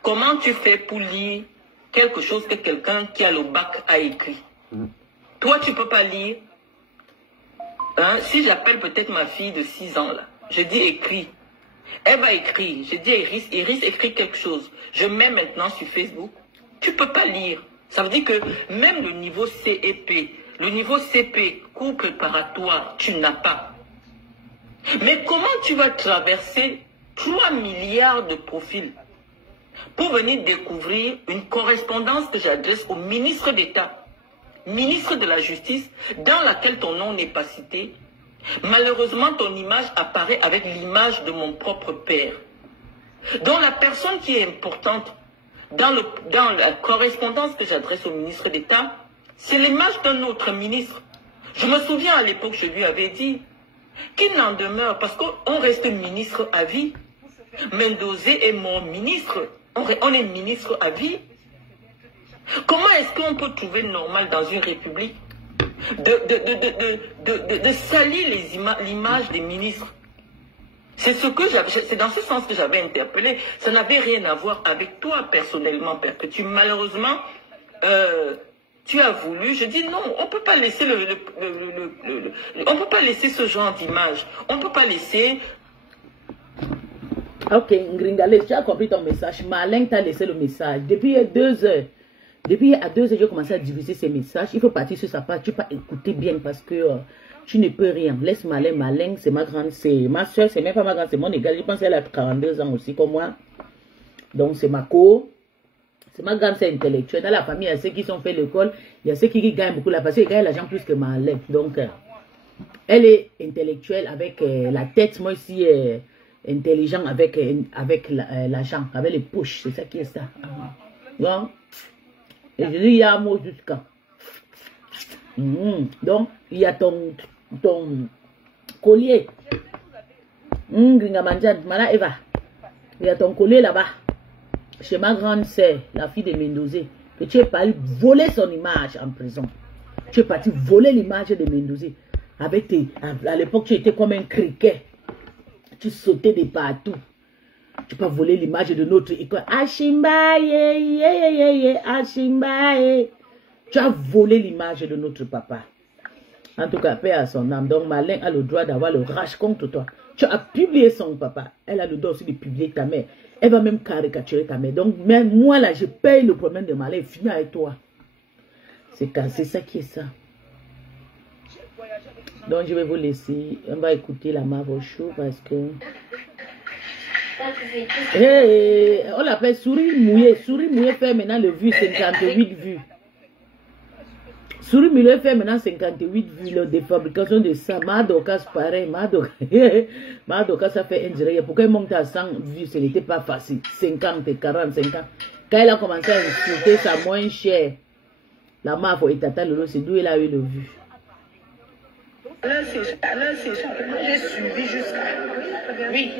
comment tu fais pour lire quelque chose que quelqu'un qui a le bac a écrit? Toi, tu ne peux pas lire. Hein? Si j'appelle peut-être ma fille de 6 ans, là, je dis écrit. Elle va écrire. Je dis Iris écrit quelque chose. Je mets maintenant sur Facebook. Tu ne peux pas lire. Ça veut dire que même le niveau CEP, le niveau CP, cours préparatoire, tu n'as pas. Mais comment tu vas traverser 3 milliards de profils pour venir découvrir une correspondance que j'adresse au ministre d'État, ministre de la Justice, dans laquelle ton nom n'est pas cité? Malheureusement, ton image apparaît avec l'image de mon propre père. Donc la personne qui est importante dans la correspondance que j'adresse au ministre d'État, c'est l'image d'un autre ministre. Je me souviens à l'époque, je lui avais dit qu'il n'en demeure, parce qu'on reste ministre à vie. Mendozé est mon ministre. On est ministre à vie. Comment est-ce qu'on peut trouver normal dans une république de salir l'image des ministres? C'est dans ce sens que j'avais interpellé. Ça n'avait rien à voir avec toi personnellement, Perpétue. Malheureusement, tu as voulu. Je dis non, on ne peut pas laisser on peut pas laisser ce genre d'image. On ne peut pas laisser. Ok, Ngringale, tu as compris ton message. Malin t'a laissé le message. Depuis 2 heures. Depuis à 2 heures, j'ai commencé à diviser ces messages. Il faut partir sur sa page. Tu ne peux pas écouter bien parce que tu ne peux rien. Laisse Malin. Malin, c'est ma grande. C'est ma soeur, c'est même pas ma grande, c'est mon égale. Je pense qu'elle a 42 ans aussi comme moi. Donc c'est ma co. C'est ma grande, c'est intellectuelle. Dans la famille, il y a ceux qui sont fait l'école. Il y a ceux qui gagnent beaucoup là parce qu'ils gagnent l'argent plus que Malin. Donc elle est intellectuelle avec la tête. Moi ici, intelligent avec l'argent, avec les poches. C'est ça qui est ça. Donc, et je dis, il y a un mot jusqu'à. Donc, il y a ton collier. Mala Eva. Il y a ton collier là-bas. Chez ma grande sœur, la fille de Mendozé. Que tu es parti voler son image en prison. Tu es parti voler l'image de Mendozé. À l'époque, tu étais comme un criquet. Tu sautais de partout. Tu peux voler l'image de notre école. Ashimba, Ashimba. Tu as volé l'image de notre papa. En tout cas, paix à son âme. Donc, Malin a le droit d'avoir le rage contre toi. Tu as publié son papa. Elle a le droit aussi de publier ta mère. Elle va même caricaturer ta mère. Donc, même moi, là, je paye le problème de Malin. Fini avec toi. C'est ça qui est ça. Donc, je vais vous laisser. On va écouter la Marvel Show parce que... on l'appelle souris mouillée. Souris mouillée fait maintenant le vue 58 vues. Souris mouillée fait maintenant 58 vues. La défabrication de ça. Madokas pareil. Madokas ça fait indirect. Pourquoi il monte à 100 vues? Ce n'était pas facile. 50, 40, 50. Quand il a commencé à insulter ça moins cher. La Marvel est à le c'est d'où il a eu le vue. J'ai suivi jusqu'à... Oui.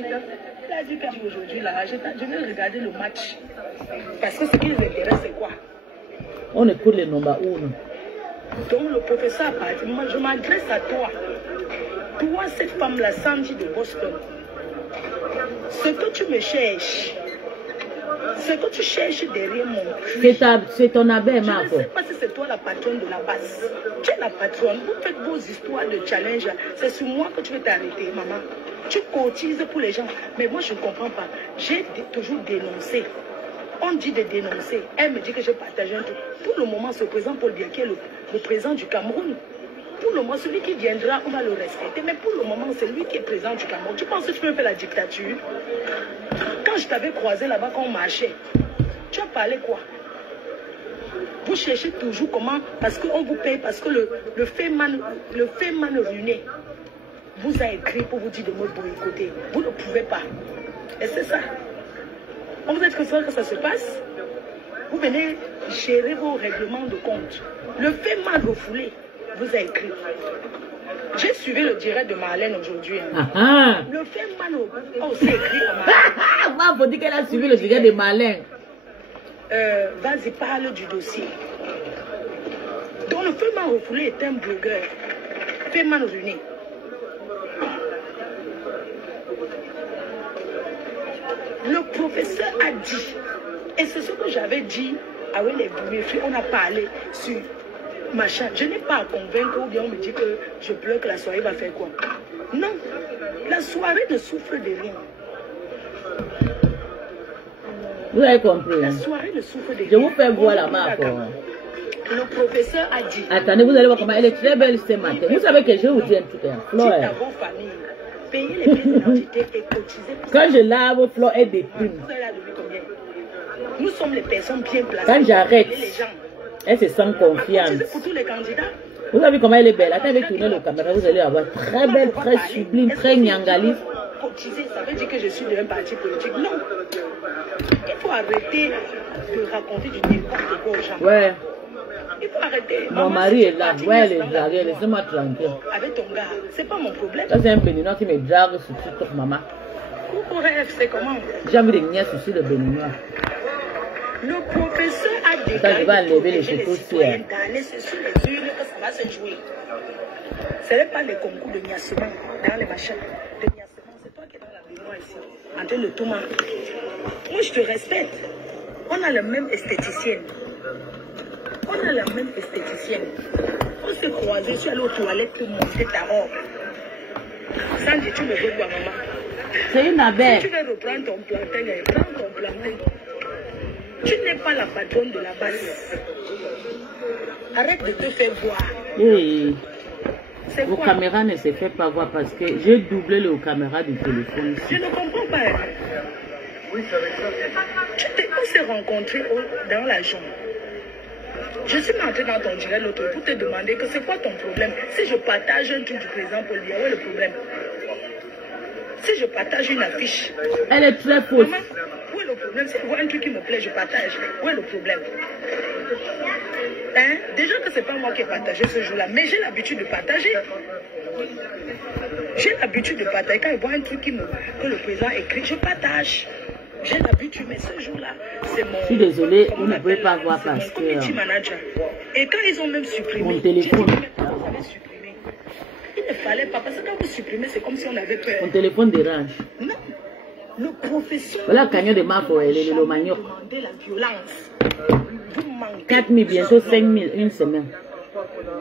Il a dit qu'aujourd'hui, là, je vais regarder le match. Parce que ce qui les intéresse, c'est quoi? On écoute les nombres 1. Donc, le professeur a parti. Moi, je m'adresse à toi. Toi, cette femme-là, Sandy de Boston. Ce que tu me cherches, ce que tu cherches derrière mon cul. C'est ton abbé, Marco. Je ne sais pas si c'est toi la patronne de la base. Tu es la patronne. Vous faites vos histoires de challenge. C'est sur moi que tu veux t'arrêter, maman. Tu cotises pour les gens. Mais moi, je ne comprends pas. J'ai toujours dénoncé. On dit de dénoncer. Elle me dit que je partage un truc. Pour le moment, ce président Paul Biya, qui est le président du Cameroun, pour le moment, celui qui viendra, on va le respecter. Mais pour le moment, c'est lui qui est président du Cameroun. Tu penses que tu peux faire la dictature? Quand je t'avais croisé là-bas, quand on marchait, tu as parlé quoi? Vous cherchez toujours comment? Parce qu'on vous paye, parce que le Feman ruiné vous a écrit pour vous dire de me boycotter. Vous ne pouvez pas. Et c'est ça. On vous êtes que ça se passe. Vous venez gérer vos règlements de compte. Le Feman refoulé. vous a écrit. J'ai suivi le direct de Marlène aujourd'hui. Le fait Mano a aussi écrit à Marlène. Moi, il faut dire qu'elle a suivi le direct de Marlène. Vas-y, parle du dossier. Donc le fait Mano refoulé est un blogueur. Fait Mano Uni. Le professeur a dit, et c'est ce que j'avais dit avec les bruits, on a parlé sur machin. Je n'ai pas à convaincre ou bien on me dit que je pleure que la soirée va faire quoi. Non, la soirée ne souffre de rien. Vous avez compris. La soirée ne souffre de rien. Je vous fais voir la marque. Le professeur a dit. Attendez, vous allez voir comment elle est très belle ce matin. Vous savez que je vous dis un truc. Flore. Payer les pièces d'identité et cotiser. Quand je lave, Flore, elle déprime. Vous avez donné combien? Nous sommes les personnes bien placées. Quand j'arrête, elle se sent confiante. Pour tous les candidats. Vous avez vu comment elle est belle. Attendez, tournez le caméra, vous allez avoir très belle, très sublime, très nyangaliste. Cotiser, ça veut dire que je suis d'un parti politique. Non. Il faut arrêter de raconter du n'importe quoi aux gens. Ouais. Il faut arrêter. Mon mari est là. Ouais, elle est draguée. Laissez-moi tranquille. Avec ton gars, c'est pas mon problème. Ça, c'est un béninois qui me drague sur TikTok, maman. Coucou rêve, c'est comment? J'ai envie de nier sur le béninois. Le professeur a déclaré quand je vais enlever les photos d'aller sur les urnes que ça va se jouer. Ce n'est pas les concours de niassement dans les machins. De niassement, c'est toi qui es dans la baignoire ici, en train de tout mal. Moi, je te respecte. On a la même esthéticienne. On a la même esthéticienne. On s'est croisés, je suis allée aux toilettes pour monter ta robe. Sandy, tu me veux quoi, maman? C'est une abeille. Si tu veux reprendre ton plantain, prends ton plantain. Tu n'es pas la patronne de la base. Arrête de te faire voir. Hey. Vos quoi? caméras ne se fait pas voir parce que j'ai doublé les caméras du téléphone. Je ne comprends pas. On s'est rencontrés dans la journée. Je suis entrée dans ton direct l'autre pour te demander que c'est quoi ton problème. Si je partage un truc du président Paul Biya, où est le problème? Si je partage une affiche. Elle est très fausse. Maman, où est le problème? Si je vois un truc qui me plaît, je partage. Où est le problème? Hein? Déjà que c'est pas moi qui ai partagé ce jour-là, mais j'ai l'habitude de partager. J'ai l'habitude de partager. Quand je vois un truc que le président écrit, je partage. J'ai l'habitude, mais ce jour-là, c'est mon... Je suis désolée, vous ne pouvez pas voir parce que... community manager. Et quand ils ont même supprimé... Mon téléphone. Vous avez supprimé. Il ne fallait pas, parce que quand vous supprimez, c'est comme si on avait peur. Mon téléphone dérange. Non. Le professeur... Voilà, cagnon de Marco, elle est le manioc. La violence. 4 000, bientôt 5 000, une semaine.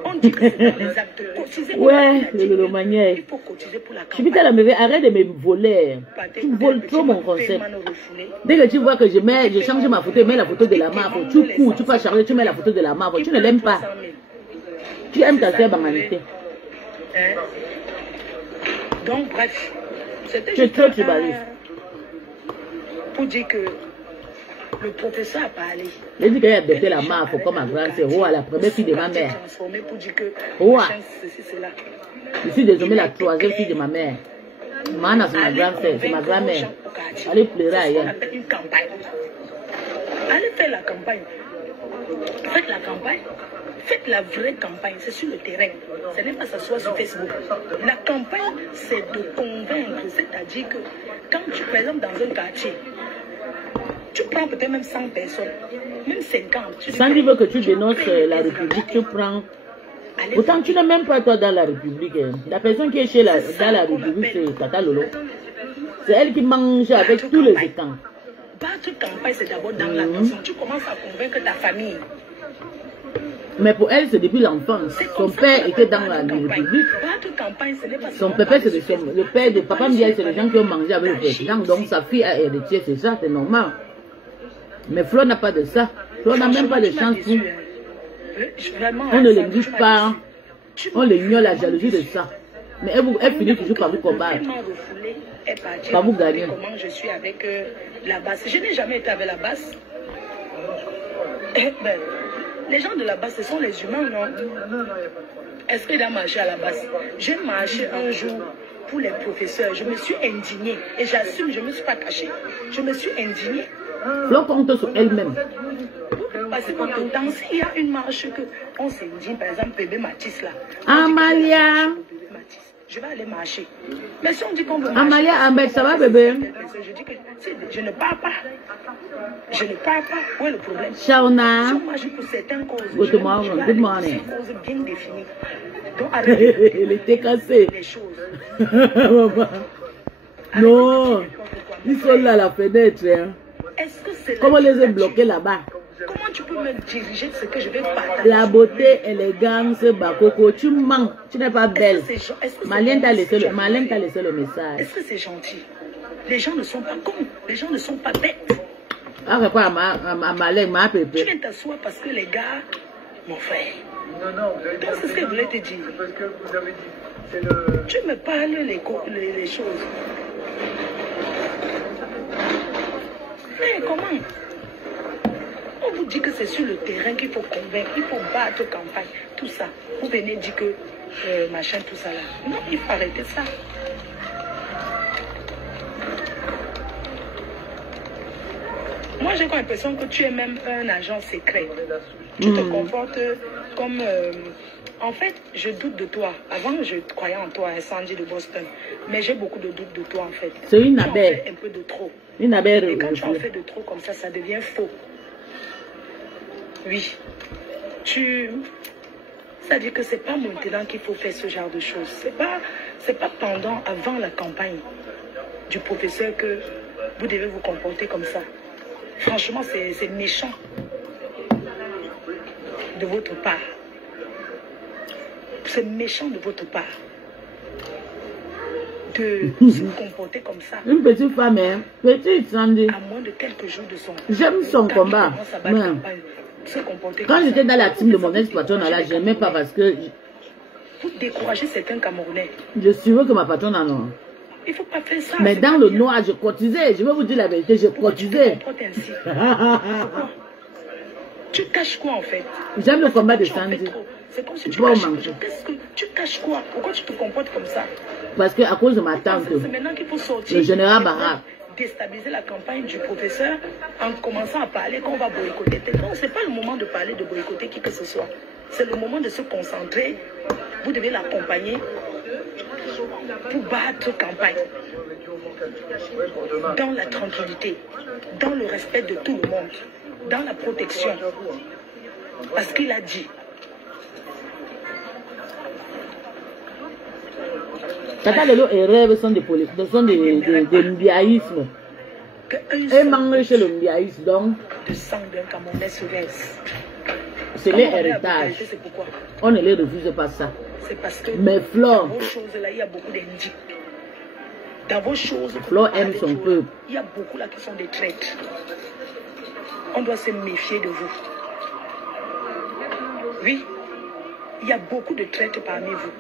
On dit que c'est dans les actes. Cotiser pour ouais, le maniac. Il faut cotiser pour la campagne. Je suis à la me arrête de me voler. Tu voles trop mon concept. Dès que tu vois que je change ma photo, je mets la photo de la marque. Tu cours, tu vas charger, tu mets la photo de la marque. Tu ne l'aimes pas. Tu aimes ta sœur banalité. Donc, bref. Tu es trop tribaliste. Pour dire que le professeur a parlé. Il dit qu'elle a adopté la marque comme ma grande sœur. Oh, la première fille de ma mère. Pour dire que oh, je suis désormais la troisième fille de ma mère. Mana, c'est ma grande sœur, c'est ma grand-mère. Allez pleurer ailleurs. Une campagne. Allez faire la campagne. Faites la campagne. Faites la vraie campagne. C'est sur le terrain. Ce n'est pas s'asseoir sur Facebook. La campagne, c'est de convaincre. C'est-à-dire que quand tu, par exemple, dans un quartier, tu prends peut-être même 100 personnes, même 50. Sandy veut que tu dénonces la République, tu prends. Pourtant, tu n'es même pas toi dans la République. La personne qui est chez dans la République, c'est Tata Lolo. C'est elle qui mange avec tous les étangs. Battre campagne, c'est d'abord dans la maison. Tu commences à convaincre ta famille. Mais pour elle, c'est depuis l'enfance. Son père était dans la République. Son papa, c'est le père de Papa Mbiaye, c'est les gens qui ont mangé avec le président. Donc sa fille a hérité, c'est ça, c'est normal. Mais Flo n'a pas de ça. Flo n'a même pas de chance pour... On ne l'exige pas. On l'ignore la jalousie de ça. Mais elle finit toujours par vous combattre. Par vous gagner. Comment je suis avec la basse. Je n'ai jamais été avec la basse. Les gens de la base, ce sont les humains, non? Est-ce qu'il a marché à la base? J'ai marché un jour pour les professeurs. Je me suis indignée. Et j'assume, je ne me suis pas cachée. Je me suis indignée Flo compte sur elle-même. Parce que quand il y a une marche que on se dit, par exemple, bébé Matisse là. Amalia. Je vais aller marcher. Mais si on dit qu'on veut marcher. Amalia, Ahmed, ça va bébé? Je dis que je ne pars pas. Je ne pars pas. Où est le problème? Shauna. Si on marche pour certaines causes. Good morning. Good morning. Causes bien définies. Donc, arrêtez. Il était cassé. Les choses. Non. Ils sont là à la fenêtre. Hein. Est-ce que c'est comment les ai bloqués là-bas? Comment tu peux me diriger de ce que je vais partager? La beauté, élégance, Bakoko, tu mens, tu n'es pas belle. Malène t'a laissé le message. Est-ce que c'est gentil? Les gens ne sont pas cons, les gens ne sont pas bêtes. Ah, pas à Malène, ma pépé. Tu viens t'asseoir parce que les gars, mon frère. Non, vous avez dit. C'est ce que je voulais te dire. C'est parce que vous avez dit. Tu me parles les choses. Mais comment? On vous dit que c'est sur le terrain qu'il faut convaincre, il faut battre campagne, tout ça. Vous venez dire que machin, tout ça là. Non, il faut arrêter ça. Moi, j'ai l'impression que tu es même un agent secret. Tu te comportes comme... en fait, je doute de toi. Avant, je croyais en toi, Sandy de Boston. Mais j'ai beaucoup de doutes de toi, en fait. C'est une abeille. Tu en fais un peu de trop. Une abeille. Et quand tu en fais de trop comme ça devient faux. Oui. C'est-à-dire que c'est pas maintenant qu'il faut faire ce genre de choses. C'est pas pendant, avant la campagne du professeur que vous devez vous comporter comme ça. Franchement, c'est méchant de votre part. C'est méchant de votre part de se comporter comme ça. Une petite femme, hein? Petite, Sandy. À moins de quelques jours de son... J'aime son combat. Quand j'étais dans la team de mon ex-patronne, là, je n'aimais pas parce que... Pour décourager certains Camerounais. Je suivais que ma patronne en a. Il ne faut pas faire ça. Mais dans le noir, je cotisais. Je vais vous dire la vérité, je cotisais. Tu caches quoi en fait? J'aime le combat de Sandy. C'est comme si tu caches. Tu caches quoi? Pourquoi tu te comportes comme ça? Parce qu'à cause de ma tante, c'est maintenant qu'il faut sortir. le général Barra. Déstabiliser la campagne du professeur en commençant à parler qu'on va boycotter. Non, ce n'est pas le moment de parler de boycotter qui que ce soit. C'est le moment de se concentrer. Vous devez l'accompagner pour battre campagne. Dans la tranquillité, dans le respect de tout le monde, dans la protection. Parce qu'il a dit. Tata Lelo et rêve sont des mbiaïsmes. Et mange chez le mbiaïsme, donc. De sang d'un Camerounais se verse. C'est l'héritage. On ne les refuse pas ça. C'est parce que mais Flo, dans vos choses là, il y a beaucoup d'indices. Dans vos choses, Flo aime son peuple. Il y a beaucoup là qui sont des traîtres. On doit se méfier de vous. Oui, il y a beaucoup de traîtres parmi vous.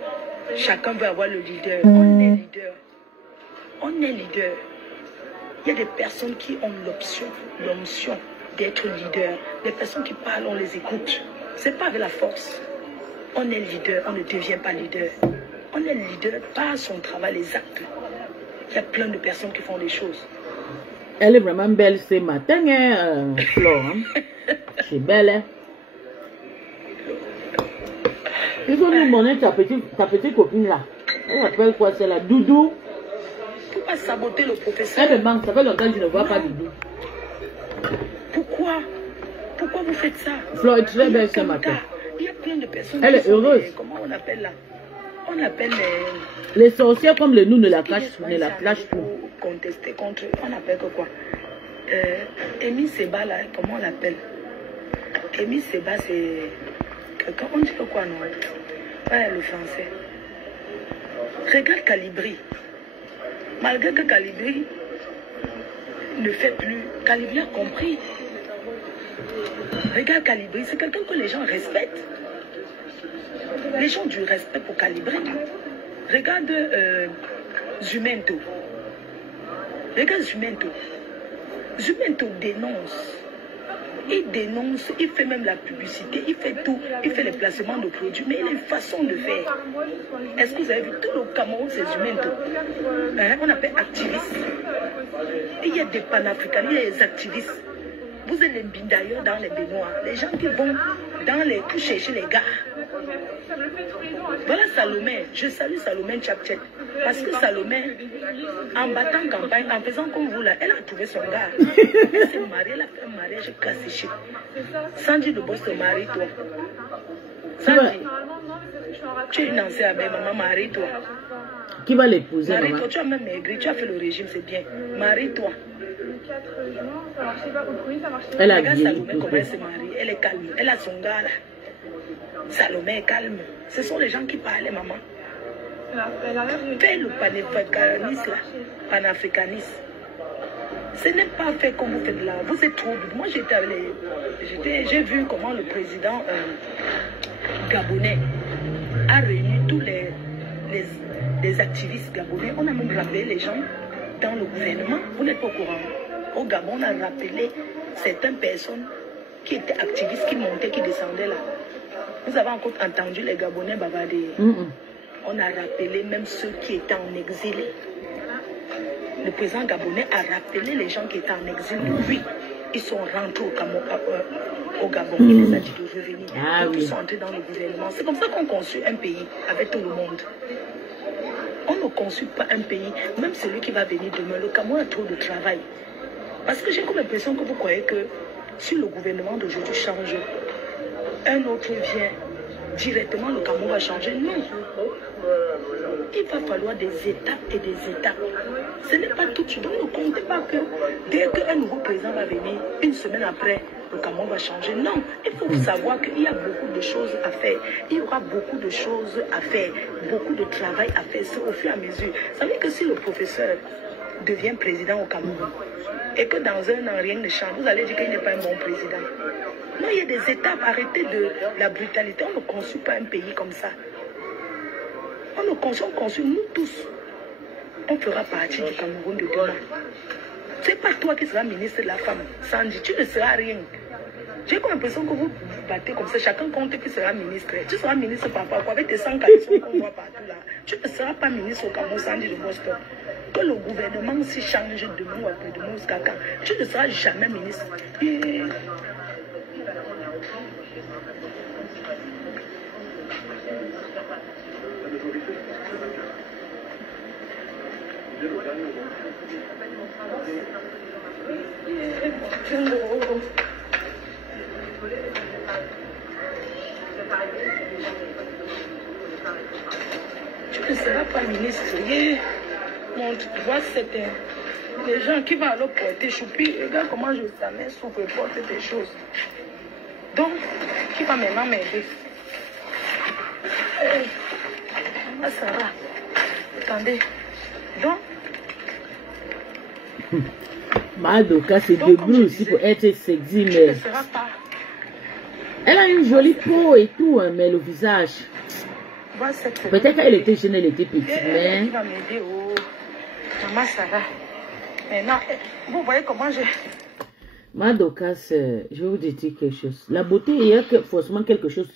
Chacun veut avoir le leader. On est leader. On est leader. Il y a des personnes qui ont l'option d'être leader. Les personnes qui parlent, on les écoute. C'est pas avec la force. On est leader, on ne devient pas leader. On est leader par son travail, les actes. Il y a plein de personnes qui font des choses. Elle est vraiment belle ce matin, hein, Flo. Hein? C'est belle, hein? Il faut nous demander ta petite copine là. Elle s'appelle quoi celle-là? Doudou. Il ne faut pas saboter le professeur. Elle me manque, ça fait longtemps que je ne vois pas Doudou. Pourquoi vous faites ça? Flo est très belle ce matin. Il y a plein de personnes. Elle est heureuse. Comment on appelle là? On appelle les sorcières comme les nous ne la clashent pas. Contester contre. On appelle que quoi? Amy Seba là, comment on l'appelle? Amy Seba c'est. Quelqu'un, on dit que quoi non? Ouais, le français. Regarde Calibri. Malgré que Calibri ne fait plus. Calibri a compris. Regarde Calibri, c'est quelqu'un que les gens respectent. Les gens ont du respect pour Calibri. Regarde Zumento. Regarde Zumento. Zumento dénonce. Il dénonce, il fait même la publicité, il fait tout, il fait les placements de produits, mais il a une façon de faire. Est-ce que vous avez vu tout le Cameroun, c'est Zumento? On appelle activistes. Il y a des panafricains, il y a des activistes. Vous êtes les bindailleurs dans les baignoires. Les gens qui vont dans les pour chercher les gars. Voilà Salomé. Je salue Salomé Tchapchet. Parce que Salomé, en battant campagne, en faisant comme vous là, elle a trouvé son gars. Elle s'est mariée, elle a fait un mariage classique. Sandy de Boss te marie toi. Sandy, tu es une ancienne avec maman, marie-toi. Qui va l'épouser, maman? Marie-toi, tu as même maigri, tu as fait le régime, c'est bien. Marie-toi. Elle a Regarde vieilli. Salomé, comment elle se marie. Elle est calme. Elle a son gars là. Salomé est calme. Ce sont les gens qui parlent, maman. Fais le panafricanisme là. Panafricanisme. Ce n'est pas fait comme vous faites là. Vous êtes trop. Moi j'ai vu comment le président gabonais a réuni tous les activistes gabonais. On a même rappelé les gens dans le gouvernement. Vous n'êtes pas au courant. Au Gabon, on a rappelé certaines personnes qui étaient activistes, qui montaient, qui descendaient là. Vous avez encore entendu les Gabonais bavarder. On a rappelé même ceux qui étaient en exil. Le président gabonais a rappelé les gens qui étaient en exil depuis. Ils sont rentrés au Gabon. Il les a dit de revenir. Ah, oui. Ils sont entrés dans le gouvernement. C'est comme ça qu'on construit un pays avec tout le monde. On ne construit pas un pays, même celui qui va venir demain. Le Cameroun a trop de travail. Parce que j'ai comme l'impression que vous croyez que si le gouvernement d'aujourd'hui change, un autre vient, directement le Cameroun va changer. Non. Il va falloir des étapes et des étapes. Ce n'est pas tout de suite. Donc ne comptez pas que dès qu'un nouveau président va venir, une semaine après, le Cameroun va changer. Non, il faut savoir qu'il y a beaucoup de choses à faire. Il y aura beaucoup de choses à faire, beaucoup de travail à faire. C'est au fur et à mesure. Ça veut dire que si le professeur devient président au Cameroun et que dans un an rien ne change, vous allez dire qu'il n'est pas un bon président. Non, il y a des étapes. Arrêtez de la brutalité. On ne construit pas un pays comme ça. On construit, nous tous. On fera partie du Cameroun de demain. C'est pas toi qui seras ministre de la femme. Sandy, tu ne seras rien. J'ai comme l'impression que vous vous battez comme ça. Chacun compte qui sera ministre. Tu seras ministre par rapport à quoi? Avec tes 100 caleçons qu'on voit partout là. Tu ne seras pas ministre au Cameroun, Sandy de Boston. Que le gouvernement s'y change demain ou après-demain jusqu'à quand. Tu ne seras jamais ministre. Et... Tu ne seras pas ministre. Tu vois, c'était les gens qui vont alors porter choupi. Regarde comment je savais souffre porter des choses. Donc, qui va maintenant m'aider? Maman Sarah, attendez. Donc, Madoka se débrouille aussi pour être sexy, mais elle a une jolie peau et tout, hein, mais le visage. Peut-être qu'elle était jeune, elle était petite, mais... Qui va m'aider, oh. Maman Sarah. Maintenant, vous voyez comment je... Madoka, je vais vous dire quelque chose. La beauté, il y a forcément quelque chose,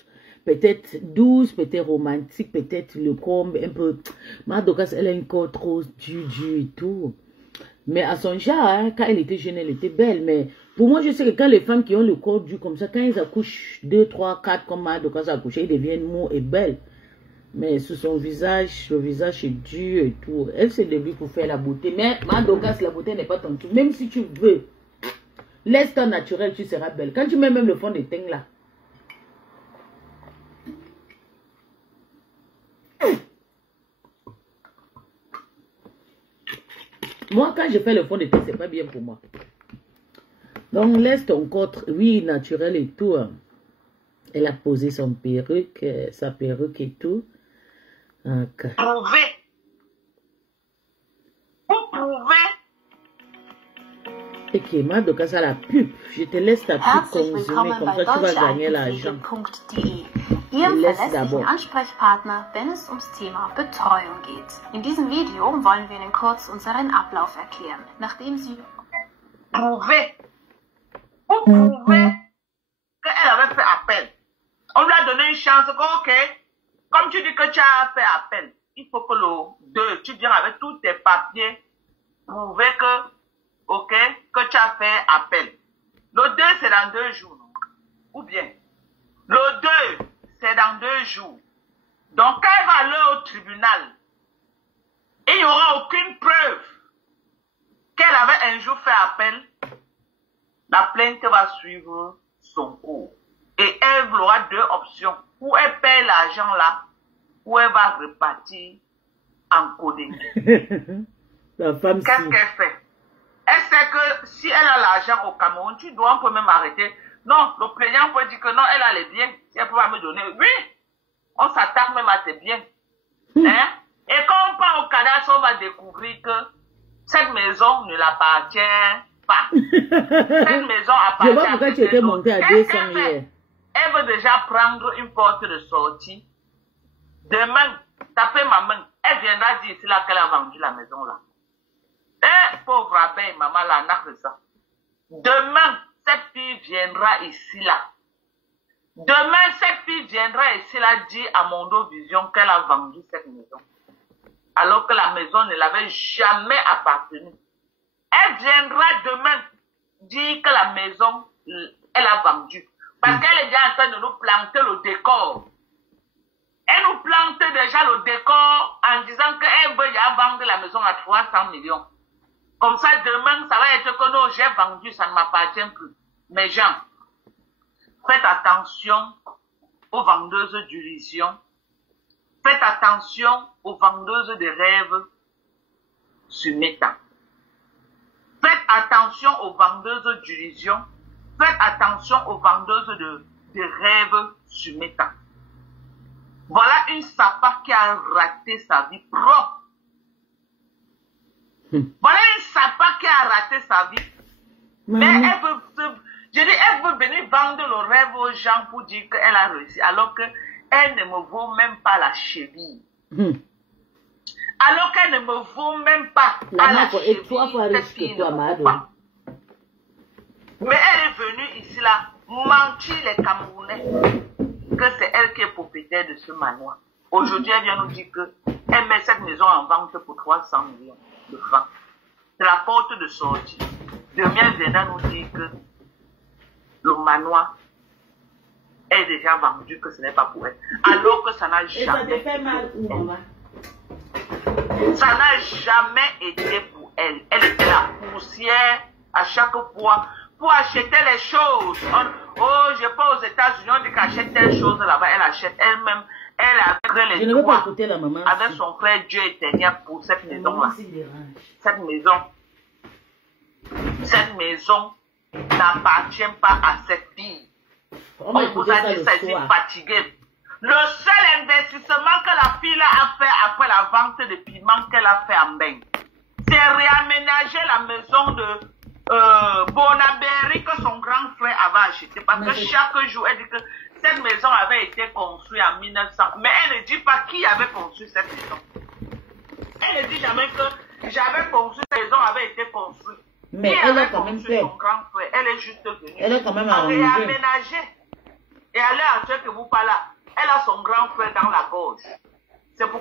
peut-être douce, peut-être romantique, peut-être le corps un peu... Madoka, elle a un corps trop dur et tout. Mais à son genre, hein, quand elle était jeune, elle était belle. Mais pour moi, je sais que quand les femmes qui ont le corps dur comme ça, quand elles accouchent 2, 3, 4 comme Madoka s'est accouchée, elles deviennent mous et belles. Mais sur son visage, le visage est dur et tout. Elle s'est débrouille pour faire la beauté. Mais Madoka, la beauté n'est pas ton truc. Même si tu veux, laisse ton naturel, tu seras belle. Quand tu mets même le fond de teint là. Moi, quand je fais le fond de teint, c'est pas bien pour moi. Donc, laisse ton corps, oui, naturel et tout. Elle a posé son perruque, sa perruque et tout. Okay. Prouvez. Vous prouvez. Ok, Madoka, ça la pub. Je te laisse ta pub consommer, comme ça tu vas gagner l'argent. Ihrem verlässlichen Ansprechpartner, wenn es ums Thema Betreuung geht. In diesem Video wollen wir Ihnen kurz unseren Ablauf erklären. Nachdem Sie... Prouvez. Vous prouvez qu'elle avait fait appel. On lui a donné une chance, ok. Comme tu dis que tu as fait appel, il faut que tu viens avec tous tes papiers, prouver que, ok, que tu as fait appel. Le 2 dans 2 jours. Non? Ou bien, le 2, c'est dans 2 jours. Donc, quand elle va aller au tribunal, il n'y aura aucune preuve qu'elle avait un jour fait appel, la plainte va suivre son cours. Et elle aura 2 options. Ou elle paie l'argent là, ou elle va repartir en coding. Qu'est-ce qu'elle fait? Elle sait que si elle a l'argent au Cameroun, on peut même arrêter. Non, le plaignant peut dire que non, elle a les biens. Si elle peut pas me donner, oui, on s'attaque même à tes biens. Hein? Et quand on part au cadastre, on va découvrir que cette maison ne l'appartient pas. Cette maison appartient à pourquoi tu étais monté à 200 hier. Elle veut déjà prendre une porte de sortie. Demain, taper ma main, elle viendra dire ici là qu'elle a vendu la maison là. Eh, pauvre abeille, maman là, n'a que ça. Demain, cette fille viendra ici là. Demain, cette fille viendra ici là dire à Mondo Vision qu'elle a vendu cette maison. Alors que la maison ne l'avait jamais appartenu. Elle viendra demain dire que la maison, elle a vendu. Parce qu'elle est déjà en train de nous planter le décor. Elle nous plante déjà le décor en disant qu'elle veut ya vendre la maison à 300 millions. Comme ça, demain, ça va être que non, j'ai vendu, ça ne m'appartient plus. Mais gens, faites attention aux vendeuses d'illusions. Faites attention aux vendeuses de rêves sur Meta. Faites attention aux vendeuses d'illusions. Faites attention aux vendeuses de rêves sur Meta. Voilà une sapa qui a raté sa vie propre. Voilà une sapa qui a raté sa vie. Mais elle veut venir vendre le rêve aux gens pour dire qu'elle a réussi, alors qu'elle ne me vaut même pas la cheville. Alors qu'elle ne me vaut même pas la cheville. Mais elle est venue ici là mentir les Camerounais que c'est elle qui est propriétaire de ce manoir. Aujourd'hui, elle vient nous dire qu'elle met cette maison en vente pour 300 millions de francs. C'est la porte de sortie. Demain, elle viendra nous dire que le manoir est déjà vendu, que ce n'est pas pour elle. Alors que ça n'a jamais été pour elle. Ça n'a jamais été pour elle. Elle était la poussière à chaque fois pour acheter les choses. Oh, je pas aux États-Unis, on dit qu'elle achète telle chose là-bas, elle achète elle-même. Elle a créé les droits avec son frère Dieu éternel pour cette maison-là. Cette maison n'appartient pas à cette fille. On vous a dit ça ici, fatigué. Le seul investissement que la fille a fait après la vente de piments qu'elle a fait en bain, c'est réaménager la maison de Bonaberry que son grand frère avait acheté. Parce que chaque jour, elle dit que cette maison avait été construite en 1900. Mais elle ne dit pas qui avait construit cette maison. Elle ne dit jamais que j'avais construit cette maison, avait été construite. Mais qui elle avait a quand même construit fait. son grand frère. Elle est juste venue. Elle a quand même réaménager. Et à l'heure actuelle que vous parlez, elle a son grand frère dans la gorge. C'est pour